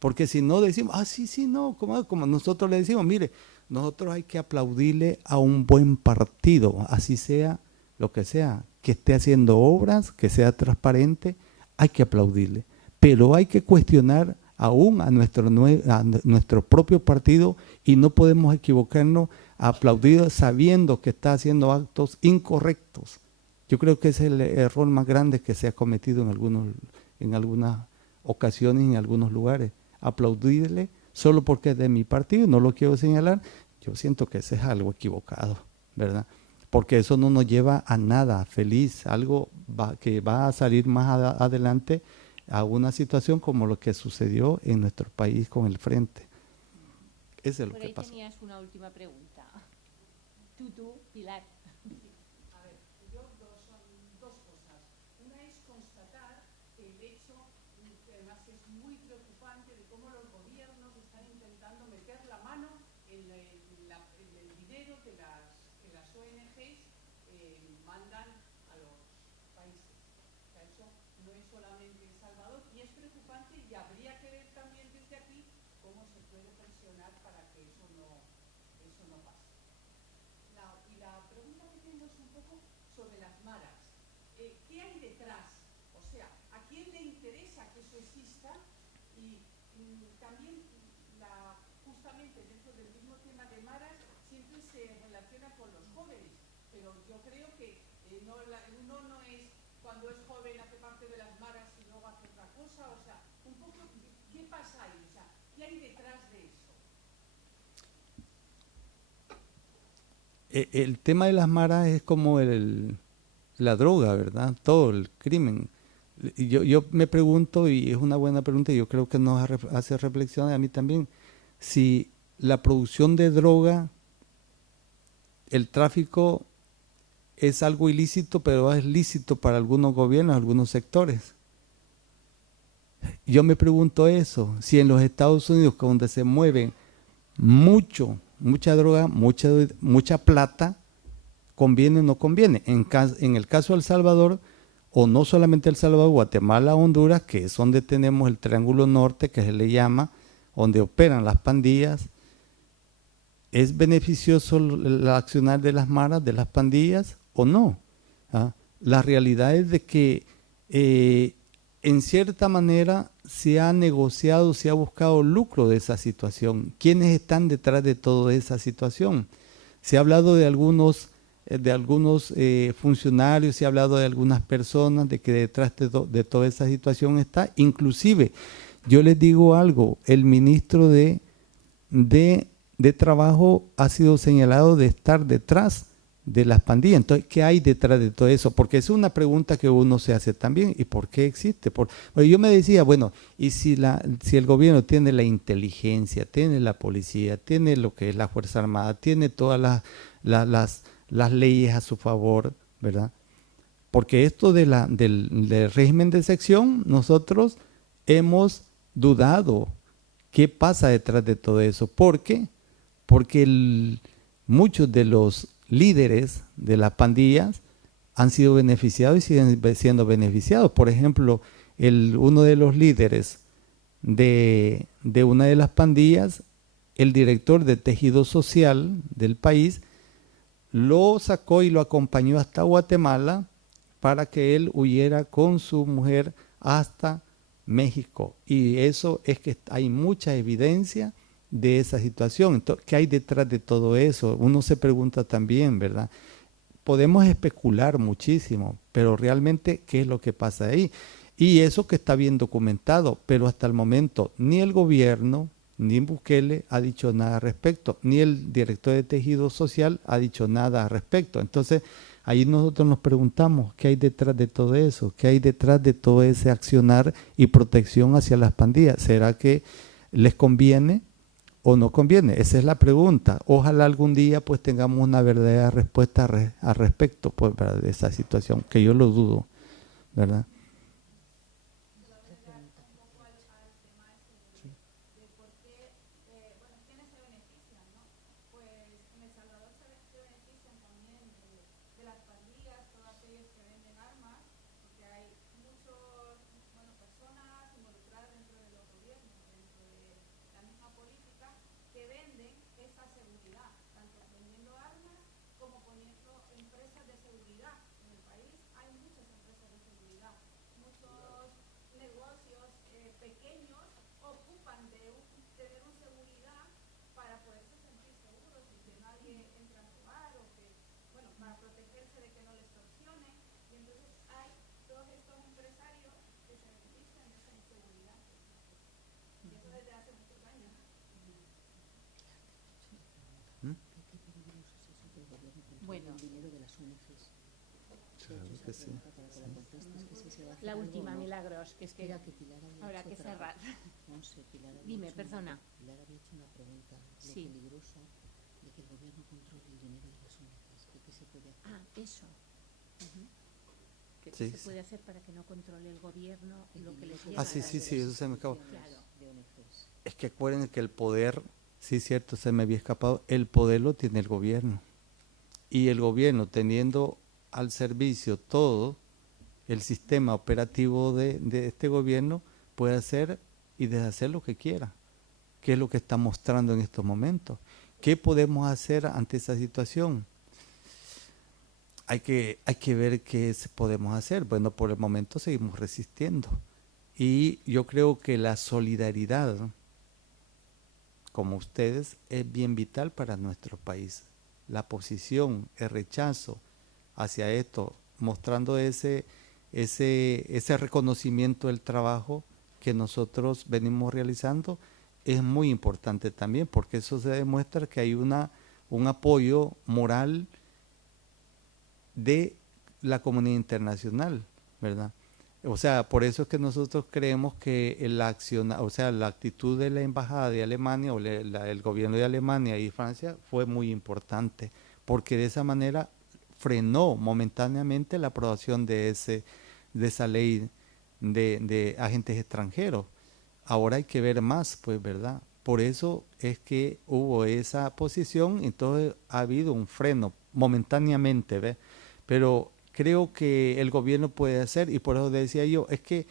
porque si no decimos, sí, no, como nosotros le decimos, mire, nosotros hay que aplaudirle a un buen partido, así sea lo que sea, que esté haciendo obras, que sea transparente, hay que aplaudirle. pero hay que cuestionar aún a nuestro propio partido y no podemos equivocarnos a aplaudir sabiendo que está haciendo actos incorrectos. Yo creo que ese es el error más grande que se ha cometido en algunas ocasiones, en algunos lugares. Aplaudirle solo porque es de mi partido, no lo quiero señalar, yo siento que ese es algo equivocado, ¿verdad? Porque eso no nos lleva a nada feliz, algo que va a salir más adelante a una situación como lo que sucedió en nuestro país con el Frente. Eso es lo que pasó. Por ahí tenías una última pregunta. Tú, Pilar. A ver, son dos cosas. Una es constatar el hecho, que además es muy preocupante, de cómo los gobiernos están intentando meter la mano en el dinero que las ONGs mandan a los países. O sea, eso no es solamente El Salvador y es preocupante, y habría que ver también desde aquí cómo se puede presionar para que eso no pase. Y la pregunta que tengo es un poco sobre las maras. ¿Qué hay detrás? O sea, ¿a quién le interesa que eso exista? Y también, justamente dentro del mismo tema de maras, siempre se relaciona con los jóvenes, pero yo creo que uno no es cuando es joven hace parte de las maras y luego hace otra cosa. O sea, un poco, ¿qué pasa ahí? O sea, ¿qué hay detrás de eso? El tema de las maras es como la droga, ¿verdad? Todo el crimen. Yo me pregunto, y es una buena pregunta, y yo creo que nos hace reflexionar a mí también, si la producción de droga, el tráfico es algo ilícito, pero es lícito para algunos gobiernos, algunos sectores. Yo me pregunto eso, si en los Estados Unidos, donde se mueven mucha droga, mucha plata, conviene o no conviene. En el caso de El Salvador, o no solamente El Salvador, Guatemala, Honduras, que es donde tenemos el Triángulo Norte, que se le llama, donde operan las pandillas, ¿es beneficioso el accionar de las maras, de las pandillas o no? La realidad es de que en cierta manera se ha negociado, se ha buscado lucro de esa situación. ¿Quiénes están detrás de toda esa situación? Se ha hablado de algunos funcionarios, se ha hablado de algunas personas, de que detrás de toda esa situación está. Inclusive, yo les digo algo, el ministro de Trabajo ha sido señalado de estar detrás de las pandillas. Entonces, ¿qué hay detrás de todo eso? Porque es una pregunta que uno se hace también. ¿Y por qué existe? Yo me decía, bueno, ¿y si el gobierno tiene la inteligencia, tiene la policía, tiene lo que es la Fuerza Armada, tiene todas las leyes a su favor, ¿verdad? Porque esto del régimen de excepción, nosotros hemos dudado qué pasa detrás de todo eso. ¿Por qué? Porque muchos de los líderes de las pandillas han sido beneficiados y siguen siendo beneficiados. Por ejemplo, uno de los líderes de una de las pandillas, el director de tejido social del país, lo sacó y lo acompañó hasta Guatemala para que él huyera con su mujer hasta México. Y eso es que hay mucha evidencia de esa situación. Entonces, ¿qué hay detrás de todo eso? Uno se pregunta también, ¿verdad? Podemos especular muchísimo, pero realmente, ¿qué es lo que pasa ahí? Y eso que está bien documentado, pero hasta el momento ni el gobierno, ni Bukele ha dicho nada al respecto, ni el director de tejido social ha dicho nada al respecto. Entonces, ahí nosotros nos preguntamos, ¿qué hay detrás de todo eso? ¿Qué hay detrás de todo ese accionar y protección hacia las pandillas? ¿Será que les conviene o no conviene? Esa es la pregunta. Ojalá algún día pues tengamos una verdadera respuesta al respecto pues, de esa situación, que yo lo dudo, ¿verdad? pequeños ocupan de tener una seguridad para poderse sentir seguros y que nadie entre a robar o que, bueno, para protegerse de que no les extorsionen. Y entonces hay todos estos empresarios que se benefician de esa inseguridad. Y eso desde hace muchos años. Bueno, el dinero de las ONGs. Claro que sí. La última, Milagros, que es que Era que Pilar había habrá hecho que otra- cerrar. No sé, Pilar había Dime, hecho perdona. Pilar había hecho una pregunta de Sí. peligroso de que el gobierno controle el dinero de las ONGs. ¿Qué se puede hacer? Ah, eso. ¿Qué Sí, se sí. puede hacer para que no controle el gobierno El lo que dinero les que llega? Ah, sí, a las sí, sí, eso se me acabó. Claro. de ONGs. Es que acuérdense que el poder, sí, cierto, se me había escapado, el poder lo tiene el gobierno. Y el gobierno, teniendo al servicio todo el sistema operativo de este gobierno, puede hacer y deshacer lo que quiera, que es lo que está mostrando en estos momentos. ¿Qué podemos hacer ante esa situación? Hay que ver qué podemos hacer. Bueno, por el momento seguimos resistiendo. Y yo creo que la solidaridad, como ustedes, es bien vital para nuestro país. La posición, el rechazo hacia esto, mostrando ese reconocimiento del trabajo que nosotros venimos realizando, es muy importante también, porque eso se demuestra que hay un apoyo moral de la comunidad internacional, ¿verdad? O sea, por eso es que nosotros creemos que la actitud de la embajada de Alemania o el gobierno de Alemania y Francia fue muy importante, porque de esa manera frenó momentáneamente la aprobación de esa ley de agentes extranjeros. Ahora hay que ver más, pues, ¿verdad? Por eso es que hubo esa posición, entonces ha habido un freno momentáneamente, ¿ves? Pero creo que el gobierno puede hacer, y por eso decía yo, es que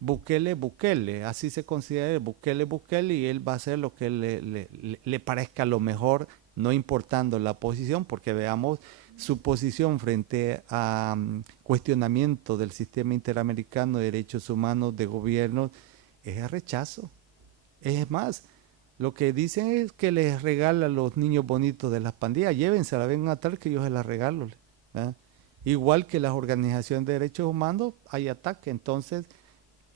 Bukele, así se considera Bukele, y él va a hacer lo que le parezca lo mejor, no importando la posición, porque veamos su posición frente a cuestionamiento del sistema interamericano de derechos humanos, de gobierno, es el rechazo. Es más, lo que dicen es que les regala a los niños bonitos de las pandillas, llévensela, vengan a tal que yo se las regalo, ¿verdad? Igual que las organizaciones de derechos humanos, hay ataque, entonces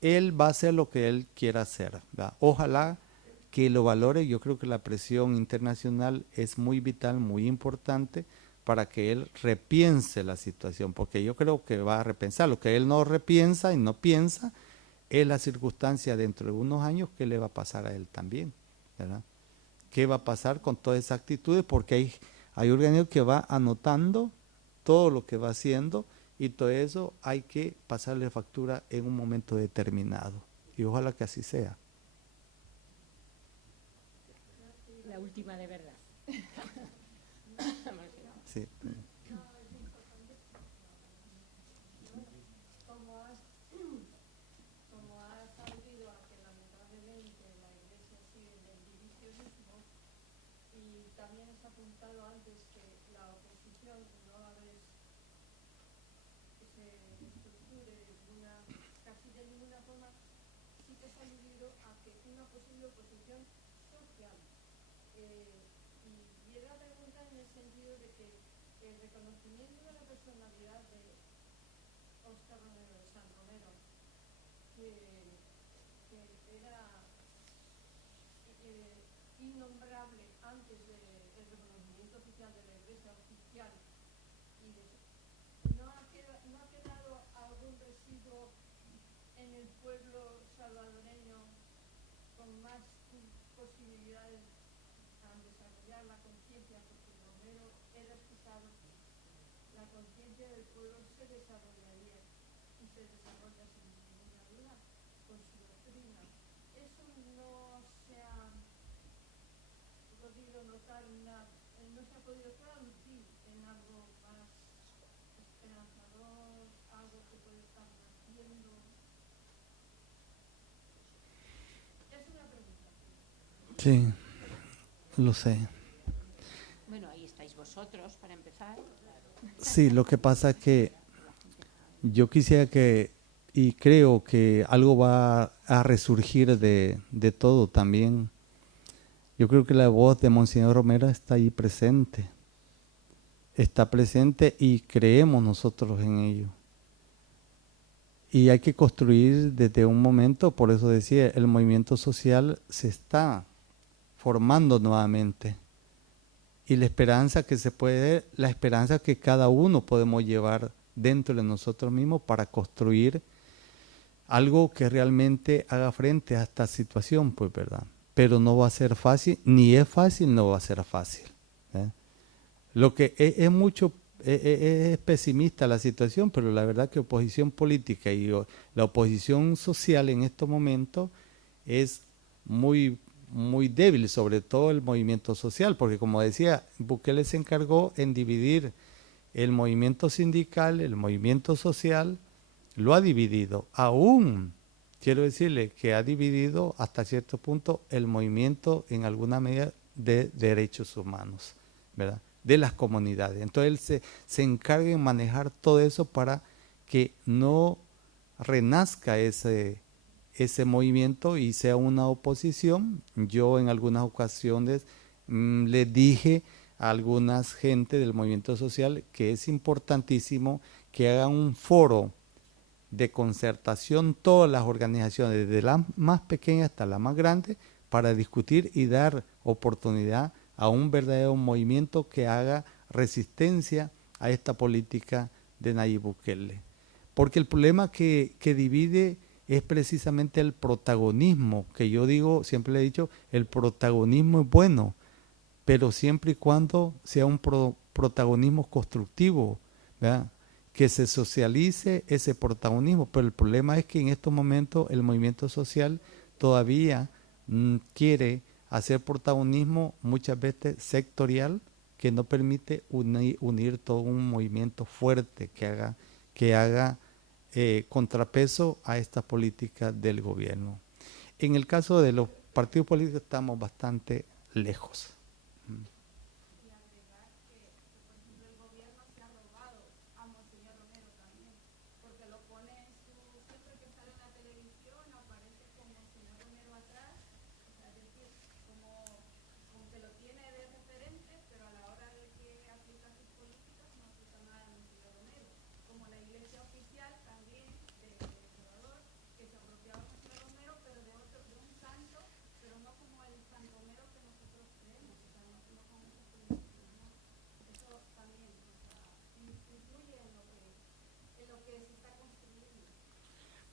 él va a hacer lo que él quiera hacer, ¿verdad? Ojalá que lo valore. Yo creo que la presión internacional es muy vital, muy importante para que él repiense la situación, porque yo creo que va a repensar. Lo que él no repiensa y no piensa es la circunstancia dentro de unos años que le va a pasar a él también, ¿verdad? ¿Qué va a pasar con todas esas actitudes? Porque hay organismos que va anotando todo lo que va haciendo, y todo eso hay que pasarle factura en un momento determinado, y ojalá que así sea. La última de verdad. Sí. Como has aludido a que lamentablemente la Iglesia sigue en el divisionismo, y también has apuntado antes que la oposición no a ver se estructure casi de ninguna forma, sí que has aludido a que una posible oposición social. Y era pregunta en el sentido de que el reconocimiento de la personalidad de Óscar Romero de San Romero, que era innombrable antes del reconocimiento oficial de la Iglesia oficial, y no ha quedado algún residuo en el pueblo salvadoreño con más posibilidades a desarrollar la conciencia, porque Romero era explicado, la conciencia del pueblo se desarrollaría y se desarrolla sin ninguna duda con su doctrina. Eso no se ha podido notar, no se ha podido traducir en algo más esperanzador, algo que puede estar naciendo. Es una pregunta. Sí, lo sé. Bueno, ahí estáis vosotros para empezar. Sí, lo que pasa es que yo quisiera que y creo que algo va a resurgir de todo también. Yo creo que la voz de Monseñor Romero está ahí presente. Está presente y creemos nosotros en ello. Y hay que construir desde un momento, por eso decía, el movimiento social se está formando nuevamente. Y la esperanza que se puede, la esperanza que cada uno podemos llevar dentro de nosotros mismos para construir algo que realmente haga frente a esta situación, pues, ¿verdad? Pero no va a ser fácil, ni es fácil, no va a ser fácil. Lo que es pesimista la situación, pero la verdad que oposición política y la oposición social en estos momentos es muy débil, sobre todo el movimiento social, porque como decía, Bukele se encargó en dividir el movimiento sindical, el movimiento social, lo ha dividido. Aún quiero decirle que ha dividido hasta cierto punto el movimiento en alguna medida de derechos humanos, ¿verdad?, de las comunidades. Entonces él se encarga en manejar todo eso para que no renazca ese movimiento y sea una oposición. Yo en algunas ocasiones le dije a algunas gente del movimiento social que es importantísimo que hagan un foro de concertación, todas las organizaciones, desde la más pequeña hasta la más grande, para discutir y dar oportunidad a un verdadero movimiento que haga resistencia a esta política de Nayib Bukele. Porque el problema que divide es precisamente el protagonismo, que yo digo, siempre le he dicho, el protagonismo es bueno, pero siempre y cuando sea un protagonismo constructivo, ¿verdad?, que se socialice ese protagonismo. Pero el problema es que en estos momentos el movimiento social todavía quiere hacer protagonismo muchas veces sectorial, que no permite unir todo un movimiento fuerte que haga contrapeso a esta política del gobierno. En el caso de los partidos políticos estamos bastante lejos.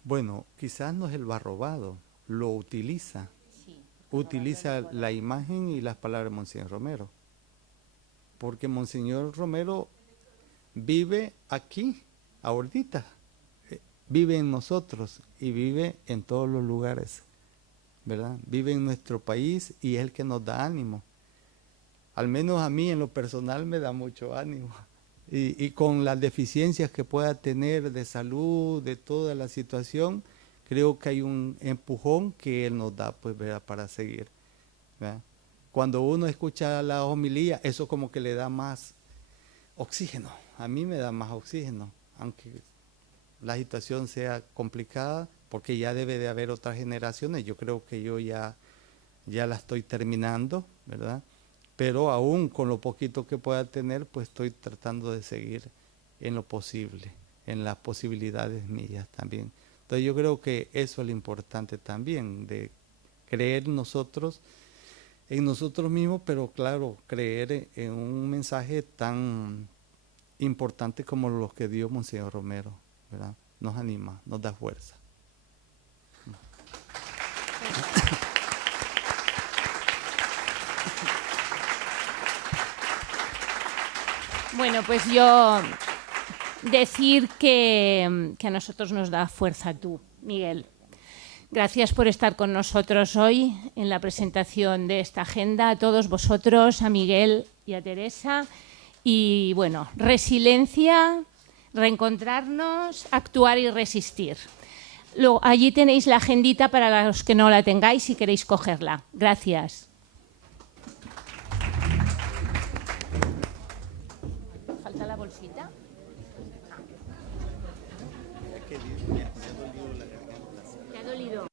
Bueno, quizás no es el barrobado, lo utiliza. Sí, utiliza la imagen y las palabras de Monseñor Romero. Porque Monseñor Romero vive aquí, ahorita, vive en nosotros y vive en todos los lugares, ¿verdad? Vive en nuestro país y es el que nos da ánimo. Al menos a mí en lo personal me da mucho ánimo. Y con las deficiencias que pueda tener de salud, de toda la situación, creo que hay un empujón que Él nos da, pues, ¿verdad?, para seguir, ¿verdad? Cuando uno escucha la homilía, eso como que le da más oxígeno. A mí me da más oxígeno, aunque la situación sea complicada, porque ya debe de haber otras generaciones. Yo creo que yo ya la estoy terminando, ¿verdad? Pero aún con lo poquito que pueda tener, pues estoy tratando de seguir en lo posible, en las posibilidades mías también. Entonces yo creo que eso es lo importante también, de creer en nosotros mismos, pero claro, creer en un mensaje tan importante como los que dio Monseñor Romero, ¿verdad? Nos anima, nos da fuerza. Bueno, pues yo decir que a nosotros nos da fuerza tú, Miguel. Gracias por estar con nosotros hoy en la presentación de esta agenda, a todos vosotros, a Miguel y a Teresa. Y bueno, resiliencia, reencontrarnos, actuar y resistir. Luego, allí tenéis la agendita para los que no la tengáis si queréis cogerla. Gracias. ¿Falta la bolsita? ¿Te ha dolido?